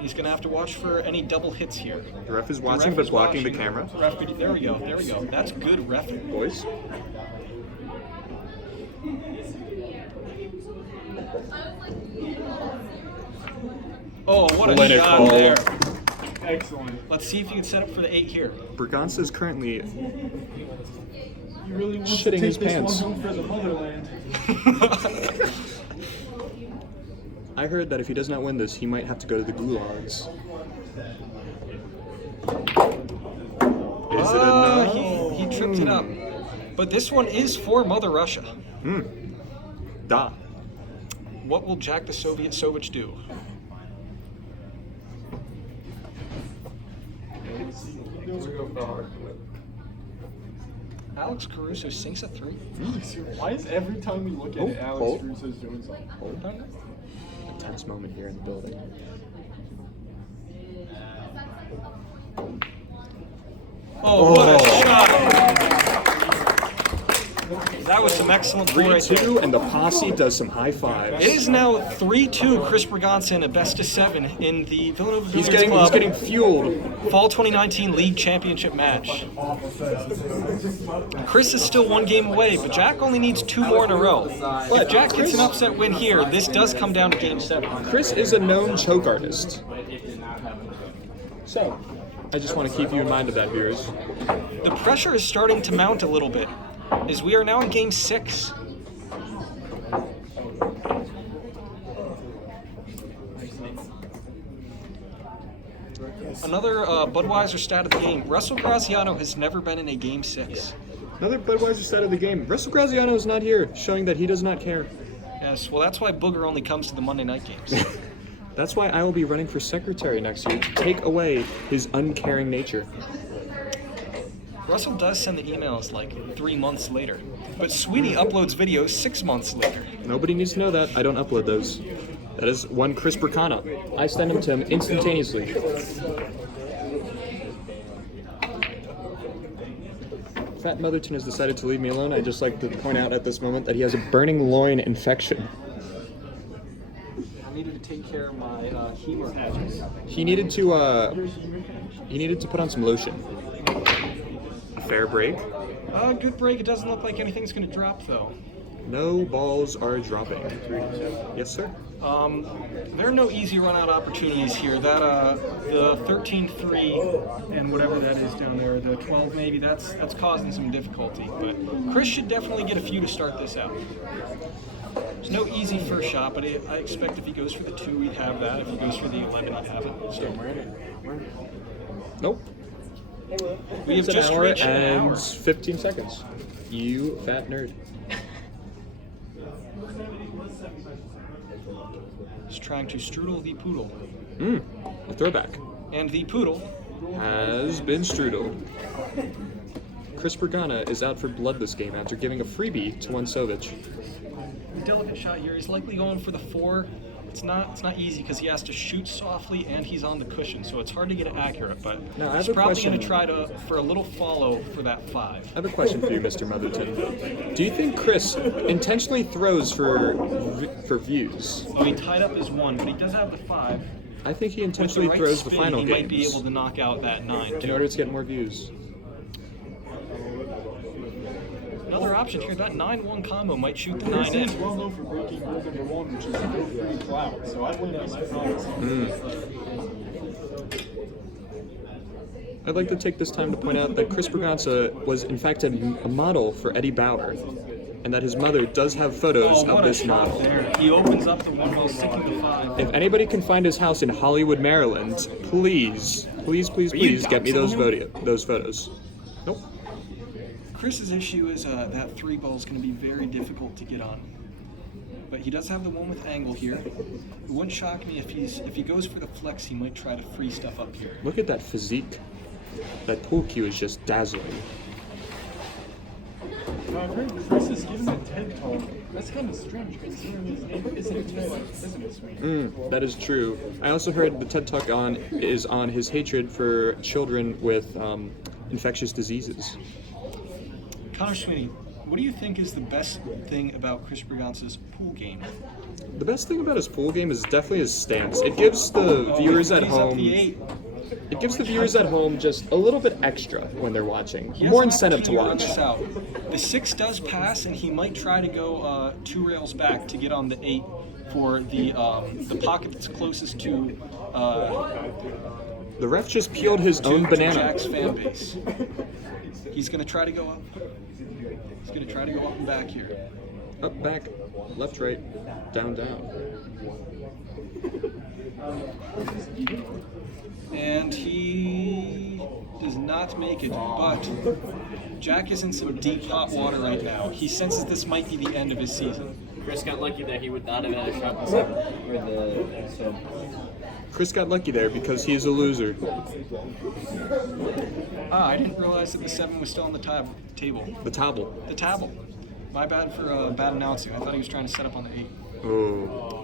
He's going to have to watch for any double hits here. The ref is The watching ref but is blocking the watching. camera. There we go. That's good ref. Boys. Oh, what a Let it shot fall. there. Excellent. Let's see if you can set up for the 8 here. Bragança is currently He really wants Shitting to take his this pants. one home for the motherland. I heard that if he does not win this, he might have to go to the gulags. Is it enough? He tripped it up. But this one is for Mother Russia. Da. What will Jack the Soviet Sovich do? Alex Caruso sinks a 3. Why is every time we look at it, Alex hold. Caruso's doing something? A tense moment here in the building. Oh, what a shot! That was some excellent play right there. 3-2, and the posse does some high fives. It is now 3-2 Chris Bragança in a best of 7 in the Villanova He's Billiards Club getting fueled. Fall 2019 League Championship match. Chris is still 1 game away, but Jack only needs 2 more in a row. If Jack gets an upset win here, this does come down to game 7. Chris is a known choke artist. So, I just want to keep you in mind of that, viewers. The pressure is starting to mount a little bit, as we are now in game 6. Another Budweiser stat of the game. Russell Graziano has never been in a game 6. Another Budweiser stat of the game. Russell Graziano is not here, showing that he does not care. Yes, well that's why Booger only comes to the Monday night games. That's why I will be running for secretary next year to take away his uncaring nature. Russell does send the emails like 3 months later, but Sweeney uploads videos 6 months later. Nobody needs to know that. I don't upload those. That is one Chris Bracana. I send them to him instantaneously. Fat Motherton has decided to leave me alone. I'd just like to point out at this moment that he has a burning loin infection. I needed to take care of my hemo patches. He needed to put on some lotion. A fair break. Good break. It doesn't look like anything's going to drop, though. No balls are dropping. Yes, sir. There are no easy run-out opportunities here. That the 13-3 and whatever that is down there, the 12 maybe, that's causing some difficulty. But Chris should definitely get a few to start this out. There's no easy first shot, but I expect if he goes for the 2, he'd have that. If he goes for the 11, he'd have it. So, Nope. we have It's just an hour reached an and hour. 15 seconds. You fat nerd. He's trying to strudel the poodle. A throwback. And the poodle Has been strudeled. Chris Bragana is out for blood this game after giving a freebie to one Sovich. delicate shot here. He's likely going for the 4. It's not easy because he has to shoot softly and he's on the cushion, so it's hard to get it accurate. But Now, I have he's a probably question. going to try for a little follow for that 5. I have a question for you, Mr. Motherton. Do you think Chris intentionally throws for views? Oh, he tied up his 1, but he does have the 5. I think he With the intentionally right throws spin, the final he games might be able to knock out that 9 in too. order to get more views. Another option here, that 9-1 combo might shoot the 9 Chris is in. well known for breaking rule number 1, which is no free cloud, so I wouldn't be surprised. I'd like to take this time to point out that Chris Bragança was in fact a model for Eddie Bauer, and that his mother does have photos Oh, of what a this shot model. there. He opens up the 1 while sticking the 5. If anybody can find his house in Hollywood, Maryland, please get me those photos. Nope. Chris's issue is that 3 ball is going to be very difficult to get on. But he does have the 1 with angle here. It wouldn't shock me if he goes for the flex, he might try to free stuff up here. Look at that physique. That pool cue is just dazzling. I've heard Chris is giving a TED talk. That's kind of strange considering his name isn't TED, isn't it, Sweeney? That is true. I also heard the TED Talk is on his hatred for children with infectious diseases. Connor Sweeney, what do you think is the best thing about Chris Bragance's pool game? The best thing about his pool game is definitely his stance. It gives the viewers at He's up home. the 8. It gives the viewers at home just a little bit extra when they're watching. He has More an incentive to opportunity watch. miss out. The 6 does pass, and he might try to go 2 rails back to get on the 8 for the pocket that's closest to The ref just peeled his own banana. Jack's fan base. He's going to try to go up. He's going to try to go up and back here. Up, back, left, right, down, down. And he does not make it, but Jack is in some deep hot water right now. He senses this might be the end of his season. Chris got lucky that he would not have had a shot in 7. So Chris got lucky there because he is a loser. I didn't realize that the 7 was still on the table. The table. The table. My bad for bad announcing. I thought he was trying to set up on the 8. Oh.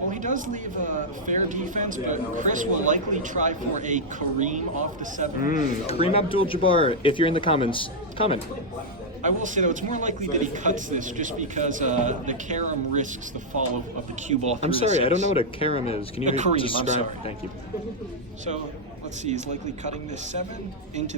Well, he does leave a fair defense, but Chris will likely try for a Kareem off the 7. Kareem Abdul-Jabbar, if you're in the comments, comment. I will say, though, it's more likely that he cuts this just because the carom risks the fall of the cue ball through I'm sorry, the I don't 6. know what a carom is. Can you A Kareem, I'm describe? sorry. Thank you. So, let's see, he's likely cutting this 7 into